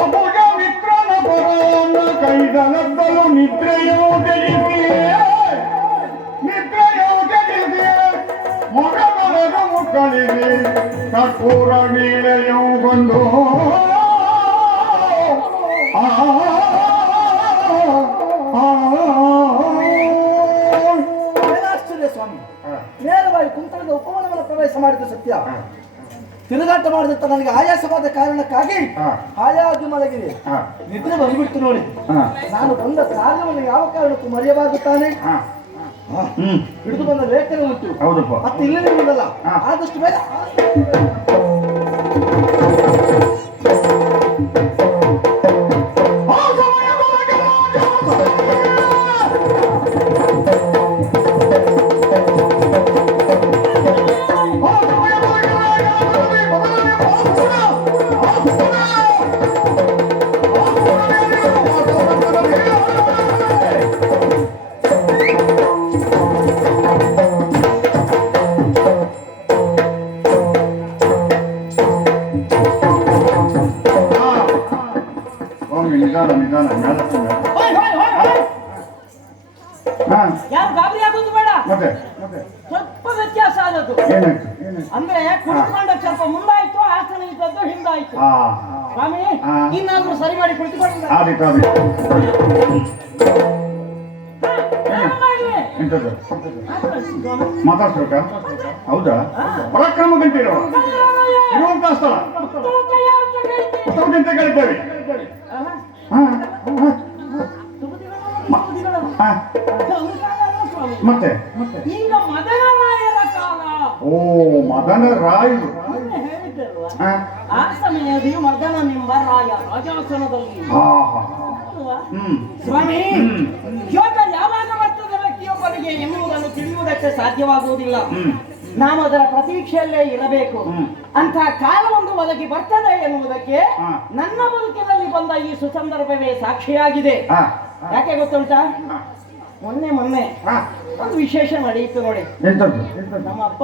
ಅಪುಜ ಮಿತ್ರನ ಪರವನ್ನು ಕೈದಲದ್ದಲು ನಿದ್ರೆಯೋ ಗೆಲಿಸಿಯೇ ಮೊಗಮೊಳಗ ಮುಕ್ಕಳಿಗೆ ಕರ್ಪೂರ ನೀಳೆಯೋ ಬಂದು ಏನಾಶ್ಚರ್ಯ ಸ್ವಾಮಿ, ನೇರವಾಗಿ ಕುಂತಳದ ಉಪವನವನ್ನು ಪ್ರವೇಶ ಮಾಡಿದ್ದು ಸತ್ಯ. ತಿರುಗಾಟ ಮಾಡಿದಂತ ನನಗೆ ಆಯಾಸವಾದ ಕಾರಣಕ್ಕಾಗಿ ಆಯಾಗಿ ಮಲಗಿದೆ, ನಿದ್ರೆ ಬಂದ್ಬಿಡ್ತು ನೋಡಿ. ನಾನು ಬಂದ ಕಾರ್ಯವನ್ನು ಯಾವ ಕಾರಣಕ್ಕೂ ಮರೆಯಬಾಗುತ್ತಾನೆ. ಹಿಡಿದು ಬಂದ ಲೇಖನ ಉಂಟು, ಮತ್ತೆ ಇಲ್ಲೇ ಬಂದಲ್ಲ, ಆದಷ್ಟು ಬೇಗ ಯಾರು ಗಾಬರಿ ಆಗೋದು ಬೇಡ. ಸ್ವಲ್ಪ ವ್ಯತ್ಯಾಸ ಆದದ್ದು ಅಂದ್ರೆ ಕುಳಿತುಕೊಂಡ ಸ್ವಲ್ಪ ಮುಂದಾಯ್ತು, ಆಸನ ಇದ್ದದ್ದು ಹಿಂದಾಯ್ತು. ಸ್ವಾಮಿ ಇನ್ನಾದ್ರೂ ಸರಿ ಮಾಡಿ ಕುಳಿತುಕೊಂಡು ಮಾತಾಡ್ಸ್ಬೇಕ? ಹೌದಾ? ಪರಾಕ್ರಮ ಗಂಟೆ ಇರುವಂತ ಸ್ಥಳ ಗಂಟೆ ಕಳಿತೇವೆ. ಮತ್ತೆ ಈಗ ಮದನರಾಯರ ಕಾಲ. ಓ, ಮದನರಾಯರು ಹೇಳಿದ್ದಲ್ವಾ? ಆ ಸಮಯದಲ್ಲಿ ಮದನನೆಂಬ ರಾಯ ರಾಜಾಸನದಲ್ಲಿ. ಸ್ವಾಮಿ, ಯೋಗ ಯಾವಾಗ ಬರ್ತದೆ ವ್ಯಕ್ತಿಯೊಬ್ಬನಿಗೆ ಎನ್ನುವುದನ್ನು ತಿಳಿಯುವುದಕ್ಕೆ ಸಾಧ್ಯವಾಗುವುದಿಲ್ಲ. ನಾವು ಅದರ ಪ್ರತೀಕ್ಷೆಯಲ್ಲೇ ಇರಬೇಕು. ಅಂತ ಕಾಲವೊಂದು ಒದಗಿ ಬರ್ತದೆ ಎನ್ನುವುದಕ್ಕೆ ನನ್ನ ಬದುಕಿನಲ್ಲಿ ಬಂದ ಈ ಸುಸಂದರ್ಭವೇ ಸಾಕ್ಷಿಯಾಗಿದೆ. ಯಾಕೆ ಗೊತ್ತುಂಟಾ? ಮೊನ್ನೆ ಒಂದು ವಿಶೇಷ ನಡೆಯಿತು ನೋಡಿ. ನಮ್ಮ ಅಪ್ಪ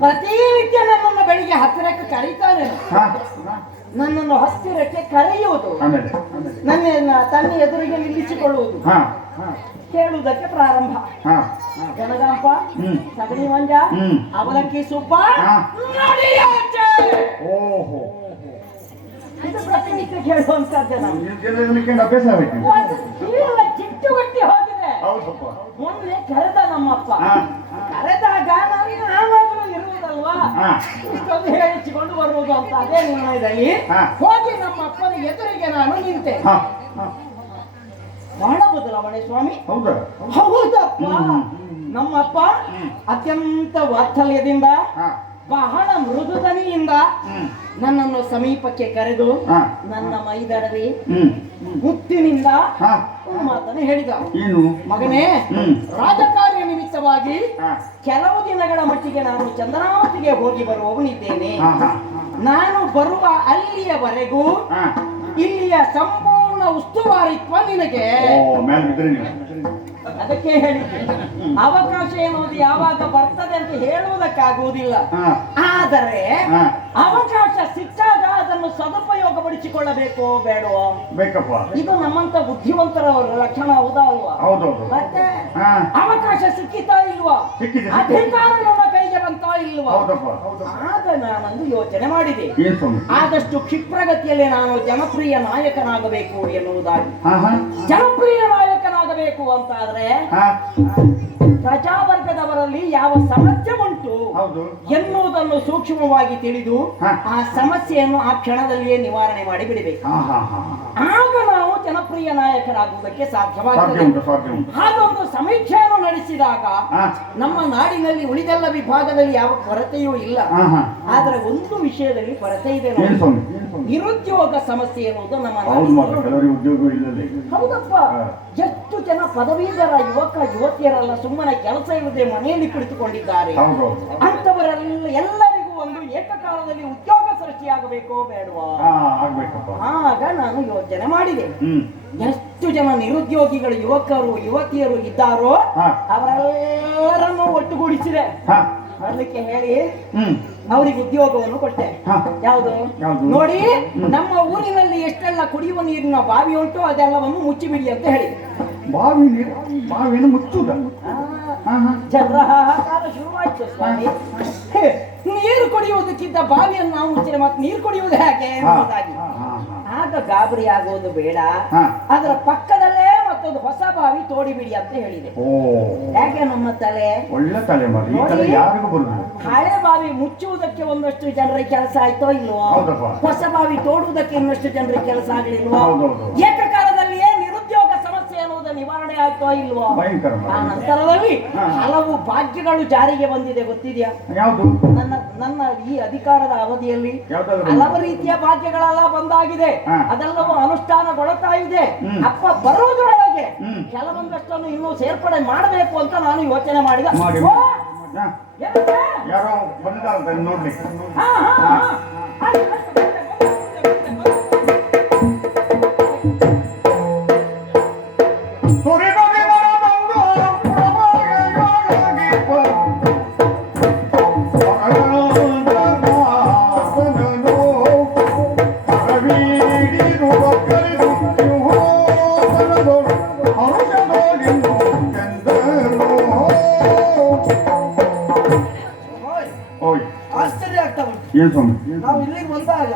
ಪ್ರತಿನಿತ್ಯ ನನ್ನನ್ನು ಬೆಳಿಗ್ಗೆ ಹತ್ತಿರಕ್ಕೆ ಕರೀತಾನೆ. ನನ್ನನ್ನು ಹತ್ತಿರಕ್ಕೆ ಕರೆಯುವುದು, ನನ್ನ ತನ್ನ ಎದುರಿಗೆ ನಿಲ್ಲಿಸಿಕೊಳ್ಳುವುದು, ಕೇಳುವುದಕ್ಕೆ ಪ್ರಾರಂಭ. ಜನಗಾಂಪ, ಸಗಣಿ ಮಂಜ, ಅವಲಕ್ಕಿ ಸುಬ್ಬ, ಇದು ಪ್ರತಿನಿತ್ಯ ಕೇಳುವಂತದ್ದು. ಚಿಟ್ಟುಗಟ್ಟಿ ಹೋಗಿದೆ. ಮೊನ್ನೆ ಕರೆದ ನಮ್ಮಪ್ಪ. ಕರೆದಾಗ ನಾನಾದ್ರೂ ಇರುವುದಲ್ವಾ, ಇಷ್ಟೊಂದು ಹೇಳಿಸಿಕೊಂಡು ಬರುವುದು ಅಂತ ಅದೇ ನಿರ್ಣಯದಲ್ಲಿ ಹೋಗಿ ನಮ್ಮ ಅಪ್ಪನ ಎದುರಿಗೆ ನಾನು ನಿಂತೆ. ಬಹಳ ಬದಲಾವಣೆ ಸ್ವಾಮಿ. ಹೌದಪ್ಪ. ನಮ್ಮಪ್ಪ ಅತ್ಯಂತ ವಾತ್ಸಲ್ಯದಿಂದ, ಬಹಳ ಮೃದು ದನಿಯಿಂದ ನನ್ನನ್ನು ಸಮೀಪಕ್ಕೆ ಕರೆದು ನನ್ನ ಮೈದಡವಿ ಮುತ್ತಿನಿಂದ ಮಾತನ್ನು ಹೇಳಿದ. ಮಗನೇ, ರಾಜಕಾರ್ಯ ನಿಮಿತ್ತವಾಗಿ ಕೆಲವು ದಿನಗಳ ಮಟ್ಟಿಗೆ ನಾನು ಚಂದ್ರಾವತಿಗೆ ಹೋಗಿ ಬರುವವನಿದ್ದೇನೆ. ನಾನು ಬರುವ ಅಲ್ಲಿಯವರೆಗೂ ಇಲ್ಲಿಯ ಸಂಪೂರ್ಣ ಉಸ್ತುವಾರಿತ್ವ ನಿನಗೆ. ಅದಕ್ಕೆ ಹೇಳಿದ್ದೆ, ಅವಕಾಶ ಎನ್ನುವುದು ಯಾವಾಗ ಬರ್ತದೆ ಅಂತ ಹೇಳುವುದಕ್ಕಾಗುವುದಿಲ್ಲ. ಆದರೆ ಅವಕಾಶ ಸಿಕ್ಕಾಗ ಅದನ್ನು ಸದುಪಯೋಗಪಡಿಸಿಕೊಳ್ಳಬೇಕೋ ಬೇಡವೋ? ಇದು ನಮ್ಮಂತ ಬುದ್ಧಿವಂತರ ಲಕ್ಷಣ, ಹೌದಾ ಅಲ್ವಾ? ಮತ್ತೆ ಅವಕಾಶ ಸಿಕ್ಕಿತಾ ಇಲ್ವಾ? ಅಧಿಕಾರ ನನ್ನ ಕೈಗೆ ಬಂತಾ ಇಲ್ವಾ? ಆಗ ನಾನೊಂದು ಯೋಚನೆ ಮಾಡಿದೆ. ಆದಷ್ಟು ಕ್ಷಿಪ್ರಗತಿಯಲ್ಲಿ ನಾನು ಜನಪ್ರಿಯ ನಾಯಕನಾಗಬೇಕು ಎನ್ನುವುದಾಗಿ. ಜನಪ್ರಿಯ ನಾಯಕನಾಗಬೇಕು ಅಂತಾದ್ರೆ ಪ್ರಜಾವರ್ಗದವರಲ್ಲಿ ಯಾವ ಸಮಸ್ಯೆ ಉಂಟು ಎನ್ನುವುದನ್ನು ಸೂಕ್ಷ್ಮವಾಗಿ ತಿಳಿದು ಆ ಸಮಸ್ಯೆಯನ್ನು ಆ ಕ್ಷಣದಲ್ಲಿಯೇ ನಿವಾರಣೆ ಮಾಡಿ ಬಿಡಬೇಕು. ಆಗ ನಾವು ಜನಪ್ರಿಯ ನಾಯಕರಾಗುವುದಕ್ಕೆ ಸಾಧ್ಯವಾಗುತ್ತದೆ. ಹಾಗೊಂದು ಸಮೀಕ್ಷೆಯನ್ನು ನಡೆಸಿದಾಗ ನಮ್ಮ ನಾಡಿನಲ್ಲಿ ಉಳಿದೆಲ್ಲ ವಿಭಾಗದಲ್ಲಿ ಯಾವ ಕೊರತೆಯೂ ಇಲ್ಲ. ಆದರೆ ಒಂದು ವಿಷಯದಲ್ಲಿ ಕೊರತೆ ಇದೆ, ನಿರುದ್ಯೋಗ ಸಮಸ್ಯೆ ಎನ್ನುವುದು ನಮ್ಮ ಹೌದಪ್ಪ. ಎಷ್ಟು ಜನ ಪದವೀಧರ ಯುವಕ ಯುವತಿಯರೆಲ್ಲ ಸುಮ್ಮನೆ ಕೆಲಸ ಇಲ್ಲದೆ ಮನೆಯಲ್ಲಿ ಕುಳಿತುಕೊಂಡಿದ್ದಾರೆ. ಅಂತವರೆಲ್ಲ ಎಲ್ಲರಿಗೂ ಒಂದು ಏಕಕಾಲದಲ್ಲಿ ಉದ್ಯೋಗ ಸೃಷ್ಟಿಯಾಗಬೇಕೋ ಬೇಡವಾ? ಆಗ ನಾನು ಯೋಚನೆ ಮಾಡಿದೆ, ಎಷ್ಟು ಜನ ನಿರುದ್ಯೋಗಿಗಳು ಯುವಕರು ಯುವತಿಯರು ಇದ್ದಾರೋ ಅವರೆಲ್ಲರನ್ನು ಒಟ್ಟುಗೂಡಿಸಿದೆ. ಅದಕ್ಕೆ ಹೇಳಿ ಅವರಿಗೆ ಉದ್ಯೋಗವನ್ನು ಕೊಟ್ಟೆ. ಹಾ. ಯಾವುದು ಯಾವುದು? ನೋಡಿ, ನಮ್ಮ ಊರಿನಲ್ಲಿ ಎಷ್ಟೆಲ್ಲ ಕುಡಿಯುವ ನೀರಿನ ಬಾವಿ ಉಂಟು ಅದೆಲ್ಲವನ್ನು ಮುಚ್ಚಿಬಿಡಿ ಅಂತ ಹೇಳಿ ಬಾವಿನ ಮುಚ್ಚುದ ಜನರ ಹಾಹಾಕಾರ ಶುರುವಾಯ್ತು ಸ್ವಾಮಿ. ಹೇ, ನೀರು ಕುಡಿಯುವುದಕ್ಕಿಂತ ಬಾವಿಯನ್ನು ನಾವು ಮುಚ್ಚಿದ್ರೆ ಮತ್ತೆ ನೀರು ಕುಡಿಯುವುದು ಹೇಗೆ ಎಂಬುದಾಗಿ. ಆಗ ಗಾಬರಿ ಆಗುವುದು ಬೇಡ, ಅದರ ಪಕ್ಕದಲ್ಲೇ ಮತ್ತೊಂದು ಹೊಸ ಬಾವಿ ತೋಡಿಬಿಡಿ ಅಂತ ಹೇಳಿದೆ. ಹೇಗೆ ನಮ್ಮ ತಲೆ ಒಳ್ಳೆ ತಲೆ ಮಾಡಿ ಯಾರಿಗೂ ಬರುದು. ಹಳೆ ಬಾವಿ ಮುಚ್ಚುವುದಕ್ಕೆ ಒಂದಷ್ಟು ಜನರಿಗೆ ಕೆಲಸ ಆಯ್ತೋ ಇಲ್ವೋ, ಹೊಸ ಬಾವಿ ತೋಡುವುದಕ್ಕೆ ಇನ್ನಷ್ಟು ಜನರಿಗೆ ಕೆಲಸ ಆಗಲಿಲ್ವೋ, ಏಕಕಾಲದಲ್ಲಿಯೇ ನಿರುದ್ಯೋಗ ಸಮಸ್ಯೆ ಅನ್ನುವುದು ನಿವಾರಣೆ ಆಯ್ತೋ ಇಲ್ವೋ. ಆ ನಂತರದಲ್ಲಿ ಹಲವು ಭಾಗ್ಯಗಳು ಜಾರಿಗೆ ಬಂದಿದೆ, ಗೊತ್ತಿದೆಯಾ? ಯಾವುದು? ನನ್ನ ಈ ಅಧಿಕಾರದ ಅವಧಿಯಲ್ಲಿ ಹಲವು ರೀತಿಯ ಭಾಗ್ಯಗಳೆಲ್ಲ ಬಂದಾಗಿದೆ, ಅದೆಲ್ಲವೂ ಅನುಷ್ಠಾನಗೊಳ್ಳುತ್ತಾ ಇದೆ. ಅಪ್ಪ ಬರುವುದರೊಳಗೆ ಕೆಲವೊಂದಷ್ಟನ್ನು ಇನ್ನೂ ಸೇರ್ಪಡೆ ಮಾಡಬೇಕು ಅಂತ ನಾನು ಯೋಚನೆ ಮಾಡಿದ. ಯಾರೋ ಬಂದಿದ್ದಾರೆ ನೋಡ್ಲಿಕ್ಕೆ. ಆಶ್ಚರ್ಯ ಆಗ್ತಾ ಉಂಟು. ನಾವು ಇಲ್ಲಿಗೆ ಬಂದಾಗ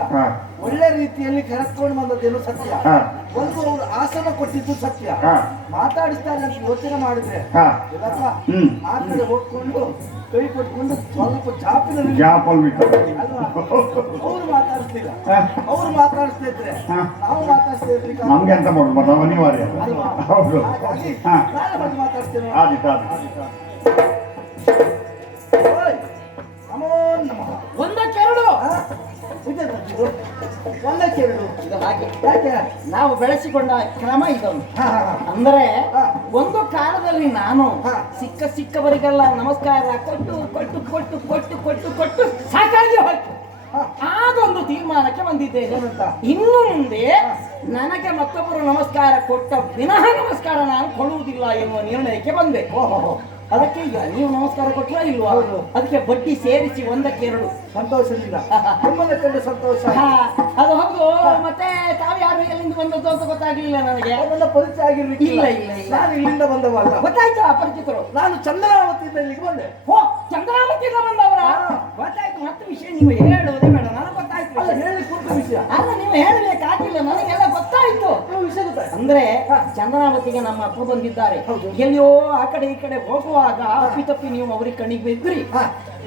ಒಳ್ಳೆ ರೀತಿಯಲ್ಲಿ ಕರೆಸ್ಕೊಂಡು ಬಂದದ್ದೇನು ಸತ್ಯ, ಒಂದು ಅವರು ಆಸನ ಕೊಟ್ಟಿದ್ದು ಸತ್ಯ. ಮಾತಾಡಿಸ್ತಾರೆ ಅಂತ ಯೋಚನೆ ಮಾಡಿದ್ರೆ ಇಲ್ಲಪ್ಪ, ಆ ಕಡೆ ಹೋಗ್ಕೊಂಡು ಕೈ ಕೊಟ್ಕೊಂಡು ಸ್ವಲ್ಪ ಚಾಪಿನಲ್ಲಿ ಅಲ್ವಾ, ಅವ್ರು ಮಾತಾಡಿಸ್ತಿಲ್ಲ. ಅವ್ರು ಮಾತಾಡಿಸ್ತಾ ಇದ್ರೆ ನಾವು ಮಾತಾಡಿಸ್ತಾ ಇರ್ಲಿಕ್ಕೆ ನಮ್ಗೆ ಅಂತ ಮಾಡುದು ಅನಿವಾರ್ಯ. ಹೌದು, ಹಾಗಾಗಿ ನಾನು ಬಗ್ಗೆ ಮಾತಾಡ್ತೇನೆ. ಒಂದಕ್ಕೆರಡು ಹಾಗೆ ನಾವು ಬೆಳೆಸಿಕೊಂಡ ಕ್ರಮ ಇದೊಂದು. ಅಂದ್ರೆ ಒಂದು ಕಾಲದಲ್ಲಿ ನಾನು ಸಿಕ್ಕವರಿಗೆಲ್ಲ ನಮಸ್ಕಾರ ಕೊಟ್ಟು ಕೊಟ್ಟು ಕೊಟ್ಟು ಕೊಟ್ಟು ಕೊಟ್ಟು ಕೊಟ್ಟು ಸಾಕಾಗಿ ಹೋಯ್ತು. ಆಗೊಂದು ತೀರ್ಮಾನಕ್ಕೆ ಬಂದಿದ್ದೇನೆ, ಇನ್ನು ಮುಂದೆ ನನಗೆ ಮತ್ತೊಬ್ಬರು ನಮಸ್ಕಾರ ಕೊಟ್ಟ ವಿನಃ ನಮಸ್ಕಾರ ನಾನು ಕೊಡುವುದಿಲ್ಲ ಎನ್ನುವ ನಿರ್ಣಯಕ್ಕೆ ಬಂದೆ. ಅದಕ್ಕೆ ನೀವು ನಮಸ್ಕಾರ ಕೊಟ್ಟರ ಇಲ್ವಾ? ಅದಕ್ಕೆ ಬಡ್ಡಿ ಸೇರಿಸಿ ಒಂದಕ್ಕೆರಡು. ಸಂತೋಷದಿಂದ ನಿಮ್ಮನ್ನ ಕಂಡು ಸಂತೋಷ. ಅದು ಹೌದು. ಮತ್ತೆ ತಾವು ಯಾರು ಎಲ್ಲಿಂದ ಬಂದದ್ದು ಅಂತ ಗೊತ್ತಾಗ್ಲಿಲ್ಲ ನನಗೆ. ಅದೆಲ್ಲ ಪರಿಚಯ ಆಗಿರ್ಲಿಕ್ಕೆ ಇಲ್ಲ ಇಲ್ಲ ಇಲ್ಲ, ನಾನು ಇಲ್ಲಿಂದ ಬಂದವಲ್ಲ. ಗೊತ್ತಾಯ್ತು ಅಪರಿಚಿತರು. ನಾನು ಚಂದ್ರಾವತಿಯಿಂದ ಇಲ್ಲಿಗೆ ಬಂದೆ. ಓ, ಚಂದ್ರಾವತಿಯಿಂದ ಬಂದವರ? ಗೊತ್ತಾಯ್ತು. ಮತ್ತೆ ವಿಷಯ ನೀವು ಹೇಳುವುದೇ ಬೇಡ, ನನಗೆ ಗೊತ್ತಾಯ್ತು. ಅಲ್ಲ, ಹೇಳಿ ಕುರಿತ ವಿಷಯ ಅಲ್ಲ, ನೀವು ಹೇಳಬೇಕಾಗಿಲ್ಲ, ನನಗೆಲ್ಲ ಗೊತ್ತಾಯ್ತು. ವಿಷಯ ಗೊತ್ತಾಯ್ತು. ಅಂದ್ರೆ ಚಂದ್ರಾವತಿಗೆ ನಮ್ಮ ಅಪ್ಪ ಬಂದಿದ್ದಾರೆ. ಎಲ್ಲಿಯೋ ಆ ಕಡೆ ಈ ಕಡೆ ಹೋಗುವಾಗ ಅಪ್ಪಿತಪ್ಪಿ ನೀವು ಅವ್ರಿಗೆ ಕಣ್ಣಿಗೆ ಬಿದ್ರಿ.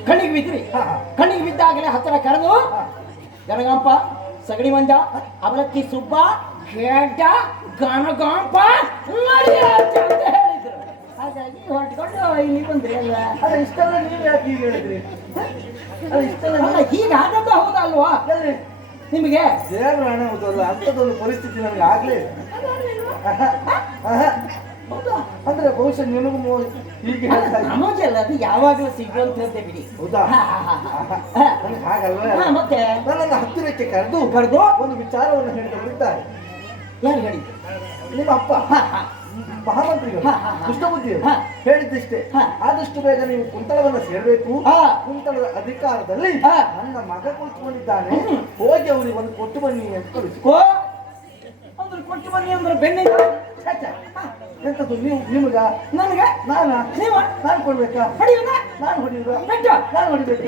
ಕಣ್ಣಿಗೆ ಬಿದ್ದಾಗಲೇ ಹತ್ತಿರ ಕರೆದು ಗಣಗಾಂಪ, ಸಗಣಿ ಮಂಜ, ಅವಲಕ್ಕಿ ಸುಬ್ಬ, ಹೇಡ, ಗಣಗಾಂಪ ಅಂತ ಹೇಳಿದ್ರು. ಹಾಗಾಗಿ ಹೊರಟ್ಕೊಂಡು ಇಲ್ಲಿ ಬಂದ್ರಿ ಅಲ್ವಾ? ಅಲ್ಲ, ಇಷ್ಟೆಲ್ಲ ನೀವು ಯಾಕೆ ಹೀಗೆ ಹೇಳಿದ್ರಿ? ಅಲ್ಲ, ಇಷ್ಟೆಲ್ಲ ಹೀಗಾದದ್ದ ಹೌದಲ್ವಾ ನಿಮಗೆ? ದೇವರ ಹಣ ಹೌದಲ್ಲ, ಅಂಥದ್ದೊಂದು ಪರಿಸ್ಥಿತಿ ನನಗೆ ಆಗ್ಲೇ ಅಂದ್ರೆ ಬಹುಶಃ ನಿನಗೂ ಹೀಗೆ ನಮಗೆಲ್ಲ ಅದು ಯಾವಾಗಲೂ ಸಿಗುವಂತದ್ದೇ ಬಿಡಿ. ಹೌದಾ? ಹಾಗಲ್ವ? ಮತ್ತೆ ನನ್ನನ್ನು ಹತ್ತಿರಕ್ಕೆ ಕರೆದು ಒಂದು ವಿಚಾರವನ್ನು ಹೇಳಿದವರಿದ್ದಾರೆ. ಯಾರು ಹೇಳಿದ್ದು? ನಿಮ್ಮ ಅಪ್ಪ ಮಹಾಮಂತ್ರಿಗಳು ಕೃಷ್ಣಬುದ್ಧಿಯವರು ಹೇಳಿದ್ದಿಷ್ಟೇ, ಆದಷ್ಟು ಬೇಗ ನೀವು ಕುಂತಳವನ್ನು ಸೇರಬೇಕು. ಕುಂತಳದ ಅಧಿಕಾರದಲ್ಲಿ ನನ್ನ ಮಗ ಕುಳಿತುಕೊಂಡಿದ್ದಾನೆ, ಹೋಗಿ ಅವನಿಗೆ ಒಂದು ಕೊಟ್ಟು ಬನ್ನಿ ಅಂತ ಕಳಿಸ್ಕೋ. ಅಂದ್ರೆ ಕೊಟ್ಟು ಬನ್ನಿ ಅಂದ್ರೆ ಬೆಣ್ಣೆ ಎಂತದ್ದು? ನಿಮಗ ನನಗ ನಾನು ಕೊಡ್ಬೇಕಾ? ನಾನು ಹೊಡಿಯುವ, ನಾನು ಹೊಡಿಬೇಕು.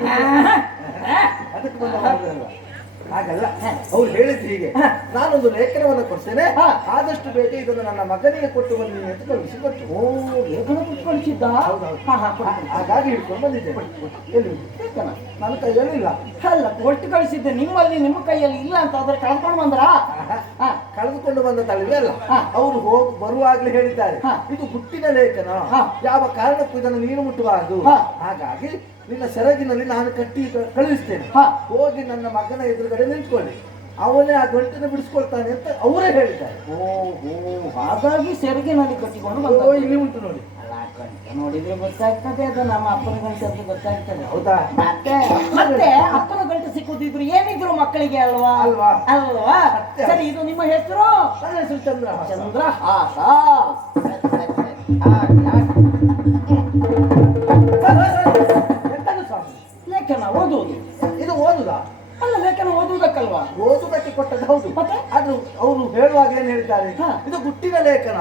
ಅದಕ್ಕೆ ಬಂದ ಹಾಗಲ್ಲ, ಅವ್ರು ಹೇಳಿದ್ರು ಹೀಗೆ, ನಾನೊಂದು ಲೇಖನವನ್ನು ಕೊಡ್ತೇನೆ, ಆದಷ್ಟು ಬೇಗ ಇದನ್ನು ನನ್ನ ಮಗನಿಗೆ ಕೊಟ್ಟು ಬನ್ನಿ ಅಂತ ಕಳಿಸಿ ಕೊಟ್ಟು. ಓ, ಲೇಖನ ಕೊಟ್ಟು ಕಳಿಸಿದ್ದ? ಹಾಗಾಗಿ ಹಿಡ್ಕೊಂಡು ಬಂದಿದ್ದೆ. ಎಲ್ಲಿ ನನ್ನ ಕೈಯಲ್ಲಿ ಇಲ್ಲ. ಅಲ್ಲ, ಕೊಟ್ಟು ಕಳಿಸಿದ್ದೆ ನಿಮ್ಮಲ್ಲಿ, ನಿಮ್ಮ ಕೈಯಲ್ಲಿ ಇಲ್ಲ ಅಂತ ಆದ್ರೆ ಕಳ್ಕೊಂಡು ಬಂದ್ರ? ಕಳೆದುಕೊಂಡು ಬಂದ ತಳಿವೆ ಅಲ್ಲ, ಅವರು ಬರುವಾಗ್ಲೇ ಹೇಳಿದ್ದಾರೆ, ಇದು ಗುಟ್ಟಿನ ಲೇಖನ, ಯಾವ ಕಾರಣಕ್ಕೂ ಇದನ್ನು ನೀರು ಮುಟ್ಟಬಾರದು. ಹಾಗಾಗಿ ನಿನ್ನ ಸೆರಗಿನಲ್ಲಿ ನಾನು ಕಟ್ಟಿ ಕಳುಹಿಸ್ತೇನೆ, ಹೋಗಿ ನನ್ನ ಮಗನ ಎದುರುಗಡೆ ನಿಂತ್ಕೊಳ್ಳಿ, ಅವನೇ ಆ ಗಂಟನ್ನು ಬಿಡಿಸ್ಕೊಳ್ತಾನೆ ಅಂತ ಅವರೇ ಹೇಳಿದ್ದಾರೆ. ಓಹೋ, ಹಾಗಾಗಿ ಸೆರಗಿನಲ್ಲಿ ಕಟ್ಟಿಕೊಂಡು ಇಲ್ಲಿ ಉಂಟು ನೋಡಿ. ನೋಡಿದ್ರೆ ಗೊತ್ತಾಗ್ತದೆ, ಅದು ನಮ್ಮ ಅಪ್ಪನ ಗಂಟೆ ಅಂತ ಗೊತ್ತಾಗ್ತದೆ. ಹೌದಾ? ಮತ್ತೆ ಅಪ್ಪನ ಗಂಟೆ ಸಿಕ್ಕುದಿದ್ರು ಏನಿದ್ರು ಮಕ್ಕಳಿಗೆ ಅಲ್ವಾ? ಅಲ್ವಾ? ಸರಿ, ಇದು ನಿಮ್ಮ ಹೆಸರು? ನನ್ನ ಹೆಸರು ಚಂದ್ರಹಾಸ. ಚಂದ್ರಹಾಸ. ಲೇಖನ ಓದುವುದು ಓದುದಾ? ಅಲ್ಲ ಲೇಖನ ಓದುವುದಕ್ಕಲ್ವಾ? ಓದುದಕ್ಕೆ ಕೊಟ್ಟದ್ದು ಹೌದು, ಮತ್ತೆ ಅದು ಅವರು ಹೇಳುವಾಗ ಏನ್ ಹೇಳಿದ್ದಾರೆ, ಇದು ಗುಟ್ಟಿನ ಲೇಖನ.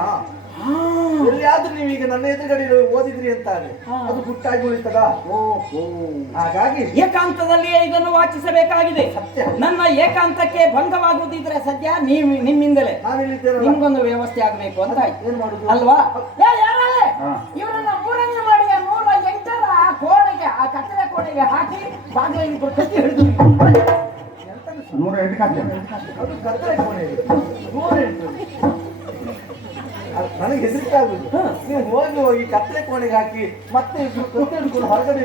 ಎಲ್ಲಿಯಾದ್ರೂ ನೀವೀಗ ನನ್ನ ಎದುರುಗಡೆ ಓದಿದ್ರಿ ಅಂತಾರೆ, ಅದು ಗುಟ್ಟಾಗಿ ಉಳಿತದ. ಹಾಗಾಗಿ ಏಕಾಂತದಲ್ಲಿಯೇ ಇದನ್ನು ವಾಚಿಸಬೇಕಾಗಿದೆ. ಸತ್ಯ. ನನ್ನ ಏಕಾಂತಕ್ಕೆ ಭಂಗವಾಗುವುದಿದ್ರೆ ಸದ್ಯ ನಿಮ್ಮಿಂದಲೇ ನಾನಿಲ್ಲಿದ್ದೇನೆ, ನಿಮ್ಗೊಂದು ವ್ಯವಸ್ಥೆ ಆಗ್ಬೇಕು ಅಂತ ಆಯ್ತು ಏನ್ ಮಾಡುದು ಅಲ್ವಾ? ಇವರನ್ನ 3ನೇ ಮಾಡಿಯ 108ರ ಆ ಕೋಣೆಗೆ, ಆ ಕತ್ತಲೆ ಕೋಣೆಗೆ ಹಾಕಿ ಬಾಗಿಲಿಗೆ ಕಟ್ಟಿ ಹಿಡಿದು 108 ಕಾಗ್ತೇನೆ. ಅದು ಕತ್ತಲೆ ಕೋಣೆ 108. ನನಗೆ ಹೆದರಿಕೆ ಆಗುದು. ನೀವು ಹೋಗಿ ಕತ್ತಲೆ ಕೋಣೆಗೆ ಹಾಕಿ ಮತ್ತೆ ಹಿಡ್ಕೊಂಡು ಹೊರಗಡೆ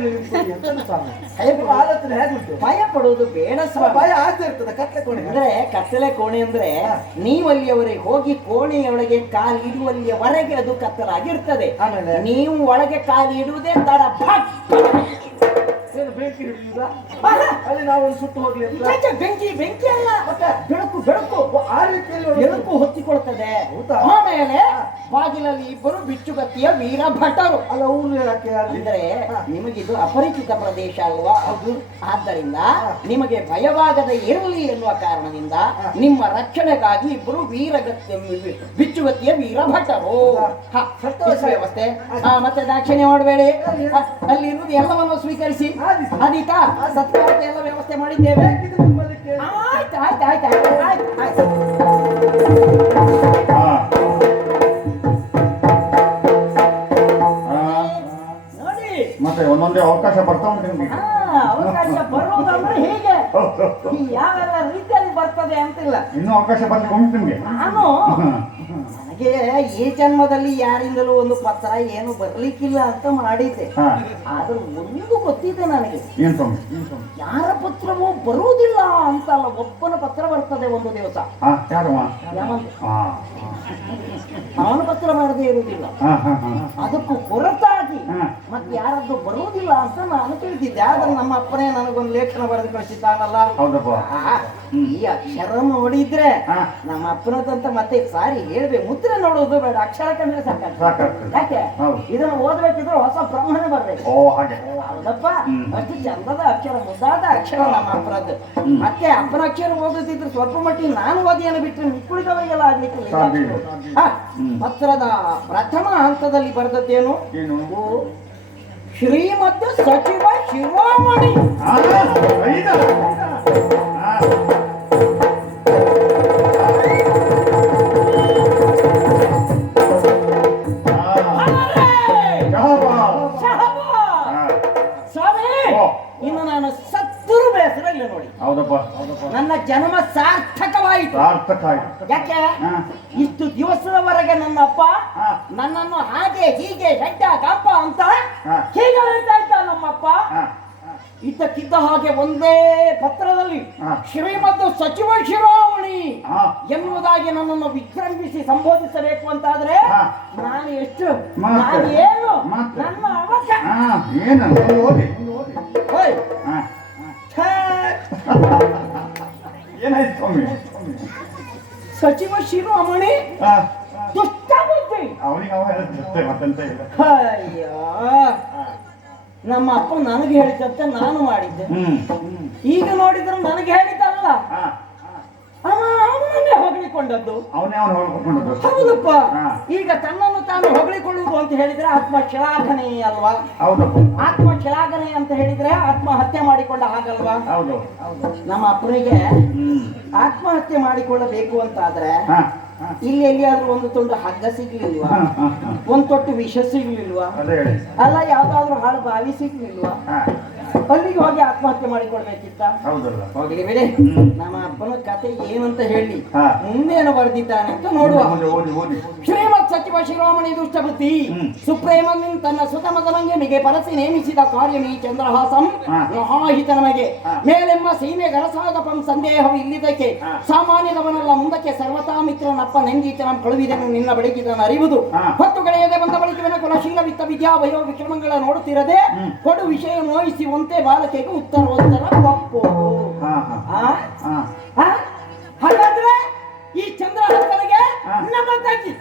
ಆಲೋಚನೆ ಹೇಗುಂಟು? ಭಯ ಪಡುವುದು ಬೇಡ ಸ್ವಾಮಿ. ಭಯ ಆಗ್ತಾ ಇರ್ತದೆ ಕತ್ತಲೆ ಕೋಣೆ ಅಂದ್ರೆ ಕತ್ತಲೆ ಕೋಣೆ ಅಂದ್ರೆ ನೀವಲ್ಲಿಯವರೆಗೆ ಹೋಗಿ ಕೋಣೆಯೊಳಗೆ ಕಾಲು ಇಡುವಲ್ಲಿಯವರೆಗೆ ಅದು ಕತ್ತಲಾಗಿರ್ತದೆ. ಆಮೇಲೆ ನೀವು ಒಳಗೆ ಕಾಲು ಇಡುವುದೇ ತಡ ಬೆಂಕಿ ಹಿಡಿಯುವುದ? ಅಲ್ಲಿ ನಾವೊಂದು ಸುಟ್ಟು ಹೋಗ್ಲಿ ಅಂತ ಬೆಂಕಿ ಅಲ್ಲ, ಬೆಳಕು ಆ ರೀತಿಯಲ್ಲಿ ಬೆಳಕು ಹೊತ್ತಿಕೊಳ್ತದೆ. ಆಮೇಲೆ ಬಾಗಿಲಲ್ಲಿ ಇಬ್ಬರು ಬಿಚ್ಚುಗತ್ತಿಯ ವೀರ ಭಟರು. ಅಲ್ಲ ಊರು ಯಾಕೆ ಅಂದ್ರೆ ನಿಮಗಿದು ಅಪರಿಚಿತ ಪ್ರದೇಶ ಅಲ್ವಾ? ಆದ್ದರಿಂದ ನಿಮಗೆ ಭಯವಾಗದೆ ಇರಲಿ ಎನ್ನುವ ಕಾರಣದಿಂದ ನಿಮ್ಮ ರಕ್ಷಣೆಗಾಗಿ ಇಬ್ಬರು ಬಿಚ್ಚುಗತ್ತಿಯ ವೀರ ಭಟರು. ವ್ಯವಸ್ಥೆ ಮತ್ತೆ ದಾಕ್ಷಿಣ್ಯ ಮಾಡಬೇಡಿ. ಅಲ್ಲಿ ಇರುವುದು ಎಲ್ಲವನ್ನು ಸ್ವೀಕರಿಸಿ ಅದೀತಾ ಸತ್ಕಾರದ ಎಲ್ಲ ವ್ಯವಸ್ಥೆ ಮಾಡಿದ್ದೇವೆ. ಆಯ್ತು. ನೋಡಿ ಮತ್ತೆ ಒಂದೊಂದೇ ಅವಕಾಶ ಬರ್ತಾ ಉಂಟು ನಿಮ್ಗೆ. ಅವಕಾಶ ಬರುವುದಂದ್ರೆ ಹೀಗೆ ಯಾವೆಲ್ಲ ರೀತಿಯಲ್ಲಿ ಬರ್ತದೆ ಅಂತಿಲ್ಲ. ಇನ್ನೂ ಅವಕಾಶ ಬರ್ಲಿಕ್ಕೆ ಉಂಟು ನಿಮ್ಗೆ. ನಾನು ನನಗೆ ಈ ಜನ್ಮದಲ್ಲಿ ಯಾರಿಂದಲೂ ಒಂದು ಪತ್ರ ಏನು ಬರ್ಲಿಕ್ಕಿಲ್ಲ ಅಂತ ಮಾಡಿದ್ದೆ. ಆದ್ರೂ ಒಂದು ಗೊತ್ತಿದೆ ನನಗೆ, ಯಾರ ಪತ್ರವೂ ಬರುವುದಿಲ್ಲ ಅಂತಲ್ಲ, ಒಬ್ಬನ ಪತ್ರ ಬರ್ತದೆ ಒಂದು ದಿವಸ. ಅವನ ಪತ್ರ ಮಾಡದೇ ಇರುವುದಿಲ್ಲ, ಅದಕ್ಕೂ ಹೊರತಾಗಿ ಮತ್ತೆ ಯಾರದ್ದು ಬರುವುದಿಲ್ಲ ಅಂತ ನಾನು ತಿಳಿದಿದ್ದೆ. ಆದ್ರೆ ನಮ್ಮ ಅಪ್ಪನೇ ನನಗೊಂದು ಲೇಖನ ಬರೆದು ಕಳಿಸಿದ್ದಾನಲ್ಲ, ಈ ಅಕ್ಷರ ನೋಡಿದ್ರೆ ನಮ್ಮ ಅಪ್ಪನದಂತ ಮತ್ತೆ ಸಾರಿ ಹೇಳ್ಬೇಕು, ಮುದ್ರೆ ನೋಡೋದು ಬೇಡ, ಅಕ್ಷರ ಕಂಡ್ರೆ ಸಾಕಾಗ್ತದೆ. ಯಾಕೆ ಇದನ್ನು ಓದ್ಬೇಕಿದ್ರೆ ಹೊಸ ಬ್ರಾಹ್ಮಣ ಬರ್ಬೇಕು. ಹೌದಪ್ಪ, ಅಷ್ಟು ಚಂದದ ಅಕ್ಷರ, ಮುದ್ದಾದ ಅಕ್ಷರ ನಮ್ಮ ಅಪ್ಪನದ್ದು. ಮತ್ತೆ ಅಪ್ಪನ ಅಕ್ಷರ ಓದುತ್ತಿದ್ರೆ ಸ್ವಲ್ಪ ಮಟ್ಟಿಗೆ ನಾನು ಓದಿಯನ್ನು ಬಿಟ್ಟರೆ ಮಿಕ್ಕುಳಿದವರಿಗೆಲ್ಲ ಆಗ್ಲಿಕ್ಕಿಲ್ಲ. ಪತ್ರದ ಪ್ರಥಮ ಹಂತದಲ್ಲಿ ಬರೆದದ್ದೇನು? ಶ್ರೀಮದ್ ಸಚಿವ ಶಿರೋಮಣಿ. ಸ್ವಾಮಿ, ಇನ್ನು ನಾನು ಸತ್ತರೂ ಬೇಸರ ಇಲ್ಲ ನೋಡಿ. ನನ್ನ ಜನ್ಮ ಸಾರ್ಥಕವಾಯಿತು. ಯಾಕೆ ಇಷ್ಟು ದಿವಸದವರೆಗೆ ನನ್ನ ಅಪ್ಪ ನನ್ನನ್ನು ಹಾಗೆ ಹೀಗೆ ಹೆಡ್ಡ ಗಪ್ಪ ಅಂತ ಹೀಗೆ ಹೇಳ್ತಾ ಇದ್ದ ನಮ್ಮಪ್ಪ. ಇದ್ದಕ್ಕಿದ್ದ ಹಾಗೆ ಒಂದೇ ಪತ್ರದಲ್ಲಿ ಶ್ರೀಮದ್ ಸಚಿವ ಶಿರೋಮಣಿ ಎನ್ನುವುದಾಗಿ ನನ್ನನ್ನು ವಿಜೃಂಭಿಸಿ ಸಂಬೋಧಿಸಬೇಕು ಅಂತಾದ್ರೆ ನಾನು ಎಷ್ಟು, ನಾನು ಏನು, ನನ್ನ ಅವಶ್ಯ ಏನಾಯ್ತು ಸಚಿವ ಶಿರೋಮಣಿ ದುಷ್ಟ ಬುದ್ಧಿ. ಅಯ್ಯೋ, ನಮ್ಮ ಅಪ್ಪ ನನಗೆ ಹೇಳಿದಂತೆ ನಾನು ಮಾಡಿದ್ದೆ. ಈಗ ನೋಡಿದ್ರೆ ನನಗೆ ಹೇಳಿದ್ದಲ್ಲ, ಅವನನ್ನೇ ಹೊಗಳಿಕೊಂಡದ್ದು. ಹೌದಪ್ಪ, ಈಗ ತನ್ನನ್ನು ತಾನು ಹೊಗಳಿಕೊಳ್ಳುವುದು ಅಂತ ಹೇಳಿದ್ರೆ ಆತ್ಮಶ್ಲಾಘನೆ ಅಲ್ವಾ? ಆತ್ಮಶ್ಲಾಘನೆ ಅಂತ ಹೇಳಿದ್ರೆ ಆತ್ಮಹತ್ಯೆ ಮಾಡಿಕೊಂಡ ಹಾಗಲ್ವಾ? ನಮ್ಮ ಅಪ್ಪನಿಗೆ ಆತ್ಮಹತ್ಯೆ ಮಾಡಿಕೊಳ್ಳಬೇಕು ಅಂತಾದ್ರೆ ಇಲ್ಲಿ ಎಲ್ಲಿಯಾದ್ರೂ ಒಂದು ತುಂಡು ಹಗ್ಗ ಸಿಗ್ಲಿಲ್ವಾ? ಒಂದು ತೊಟ್ಟು ವಿಷ ಸಿಗ್ಲಿಲ್ವಾ? ಅಲ್ಲ ಯಾವ್ದಾದ್ರು ಹಾಳು ಬಾವಿ ಸಿಗ್ಲಿಲ್ವಾ? ಅಲ್ಲಿಗೆ ಹೋಗಿ ಆತ್ಮಹತ್ಯೆ ಮಾಡಿಕೊಳ್ಬೇಕಿತ್ತ? ಹೋಗ್ಲಿ ಬಿಡಿ, ನಮ್ಮ ಅಪ್ಪನ ಕತೆ ಏನಂತ ಹೇಳಿ ಮುಂದೇನು ಬರೆದಿದ್ದಾನೆ ಅಂತ ನೋಡುವ. ಶ್ರೀಮತ್ ಸಚಿವ ಶಿರೋಮಣಿ ದುಷ್ಟಬುದ್ಧಿ ಸುಪ್ರೇಮನ್ ತನ್ನ ಸುತ ಮಗನಿಗೆ ಮಿಗೆ ಪರಸಿ ನೇಮಿಸಿದ ಕಾರ್ಯಮಿ ಚಂದ್ರಹಾಸಂ ಮಹಾಹಿತ ನಮಗೆ ಮೇಲೆಮ್ಮ ಸೀಮೆ ಗರಸಾಗಪಂ ಸಂದೇಹವು ಇಲ್ಲಿದ್ದಕ್ಕೆ ಸಾಮಾನ್ಯದವನಲ್ಲ ಮುಂದಕ್ಕೆ ಸರ್ವತಾ ಮಿತ್ರನಪ್ಪ ನೆಂದೀತನ ಕಳುವಿದನು ನಿನ್ನ ಬಳಿಗಿದನ ಅರಿವುದು ಹೊತ್ತು ಕಳೆಯದೆ ಬಂದ ಬಳಿಕವನ ಕುಲಶೀಲ ವಿತ್ತ ವಿದ್ಯಾ ವಯೋ ವಿಕ್ರಮಗಳ ನೋಡುತ್ತಿರದೆ ಕೊಡು ವಿಷಯ ನೋಯಿಸುವಂತೆ ಬಾಲಕೆಗೆ ಉತ್ತರೋತ್ತರ ಒಪ್ಪೋದು. ಹಾಗಾದ್ರೆ ಈ ಚಂದ್ರಹಾಸನಿಗೆ ನಮ್ಮ ತಂಗಿ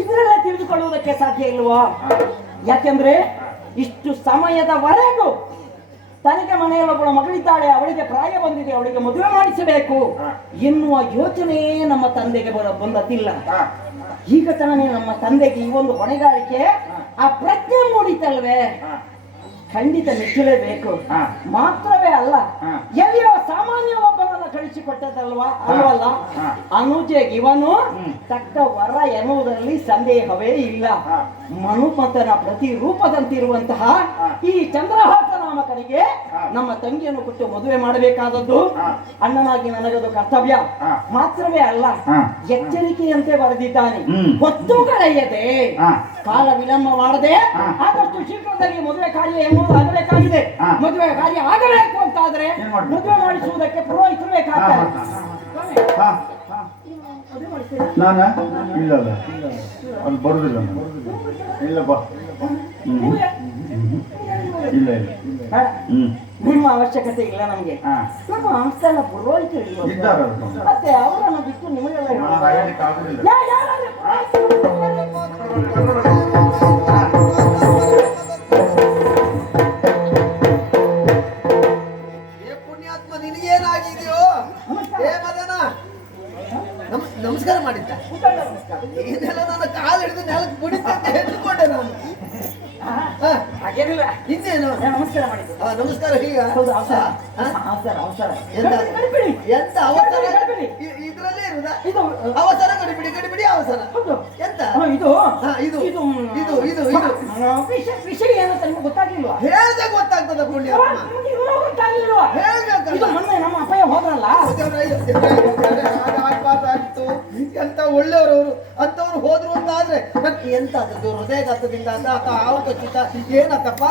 ಇದರಲ್ಲೇ ತಿಳಿದುಕೊಳ್ಳುವುದಕ್ಕೆ ಸಾಧ್ಯ ಇಲ್ವಾ? ಯಾಕೆಂದ್ರೆ ಇಷ್ಟು ಸಮಯದವರೆಗೂ ತನಗೆ ಮನೆಯಲ್ಲೊಬ್ಬಳ ಮಗಳಿದ್ದಾಳೆ, ಅವಳಿಗೆ ಪ್ರಾಯ ಬಂದಿದೆ, ಅವಳಿಗೆ ಮದುವೆ ಮಾಡಿಸಬೇಕು ಎನ್ನುವ ಯೋಚನೆಯೇ ನಮ್ಮ ತಂದೆಗೆ ಬಂದದ್ದಿಲ್ಲ. ಈಗ ತಾನೇ ನಮ್ಮ ತಂದೆಗೆ ಈ ಒಂದು ಹೊಣೆಗಾರಿಕೆ ಆ ಪ್ರಜ್ಞೆ ಮೂಡಿತಲ್ವೇ? ಖಂಡಿತ ಮೆಚ್ಚಲೇಬೇಕು. ಮಾತ್ರವೇ ಅಲ್ಲ, ಎಲ್ಲಿಯೋ ಸಾಮಾನ್ಯ ಒಬ್ಬನನ್ನ ಕಳಿಸಿಕೊಟ್ಟದಲ್ವಾ ಅಲ್ವಲ್ಲ, ಅನುಜೆಗೆ ಇವನು ತಕ್ಕ ವರ ಎನ್ನುವುದರಲ್ಲಿ ಸಂದೇಹವೇ ಇಲ್ಲ. ಮನುಮತನ ಪ್ರತಿರೂಪದಂತಿರುವಂತಹ ಈ ಚಂದ್ರಹಾಸ ನಾಮಕನಿಗೆ ನಮ್ಮ ತಂಗಿಯನ್ನು ಕೊಟ್ಟು ಮದುವೆ ಮಾಡಬೇಕಾದದ್ದು ಅಣ್ಣನಾಗಿ ನನಗದು ಕರ್ತವ್ಯ. ಮಾತ್ರವೇ ಅಲ್ಲ, ಎಚ್ಚರಿಕೆಯಂತೆ ಬರೆದಿದ್ದಾನೆ. ಹೊತ್ತುಗಳೆಯದೆ ಕಾಲ ವಿಳಂಬ ಮಾಡದೆ ಆದಷ್ಟು ಶೀಘ್ರದಲ್ಲಿ ಮದುವೆ ಕಾರ್ಯ ಎಂಬುದು ಆಗಬೇಕಾಗಿದೆ. ಮದುವೆ ಕಾರ್ಯ ಆಗಬೇಕು ಅಂತಾದ್ರೆ ಮದುವೆ ಮಾಡಿಸುವುದಕ್ಕೆ ಪುರೋಹಿತರು ಬೇಕಾಗ್ತಾರೆ. ನಾನ ಇಲ್ಲ ಅದು ಬರುದಿಲ್ಲ. ಇಲ್ಲ ಬಾ. ಇಲ್ಲ ನಿಮ್ಮ ಅವಶ್ಯಕತೆ ಇಲ್ಲ ನಮ್ಗೆ. ನಮ್ಮ ಅಂಶನ ಪುರೋಹಿತರು ಇದ್ದಾರೆ, ಮತ್ತೆ ಅವರನ್ನು ಬಿಟ್ಟು ನಿಮಗೆಲ್ಲ ಪುಣ್ಯಾತ್ಮ ನಿನಗೇನಾಗಿದೆಯೋ? ಹೇ ಮದನ, ನಮಸ್ಕಾರ ಮಾಡಿದ್ದ. ಇದೆಲ್ಲ ನನ್ನ ಕಾಲು ಹಿಡಿದು ನೆಲಕ್ಕೆ ಬಿಡುತ್ತೆ ಅಂತ ಹೇಳ್ಕೊಂಡೆ ನಾನು. ಹಾಗೇನಿಲ್ಲ, ಇನ್ನೇನು ನಮಸ್ಕಾರ ಮಾಡಿದ್ದು. ನಮಸ್ಕಾರ. ಈಗ ಹೌದು, ಅವಸರ ಅವಸರ ಎಂತ ಅವಸರ ಇದ್ರಲ್ಲೇ ಇರುವುದಾ? ಇದು ಅವಸರ ಗಡಿಬಿಡಿ ಗಡಿಬಿಡಿ ಅವಸರ. ಎಂತ ಇದು ಇದು ಇದು ಇದು ಇದು ವಿಷಯ ಏನಂತ ನಿಮ್ಗೆ ಗೊತ್ತಾಗಿಲ್ವಾ? ಹೇಳ್ದಾಗ ಗೊತ್ತಾಗ್ತದ ಪುಣ್ಯ. ಗೊತ್ತಾಗಿಲ್ವಾ? ಹೇಳ್ಬೇಕು. ಮೊನ್ನೆ ನಮ್ಮ ಅಪ್ಪಯ್ಯ ಹೋದ್ರಲ್ಲ, ಆಗ್ಬಾರ್ದಾಗಿತ್ತು. ಎಂತ ಒಳ್ಳೆಯವರು ಅಂತವ್ರು ಹೋದ್ರು ಅಂತ ಆದ್ರೆ ಎಂತ ಅದು ಹೃದಯಘಾತದಿಂದ ಹಾವು ಕಚ್ಚಿತ ಏನತ್ತಪ್ಪ?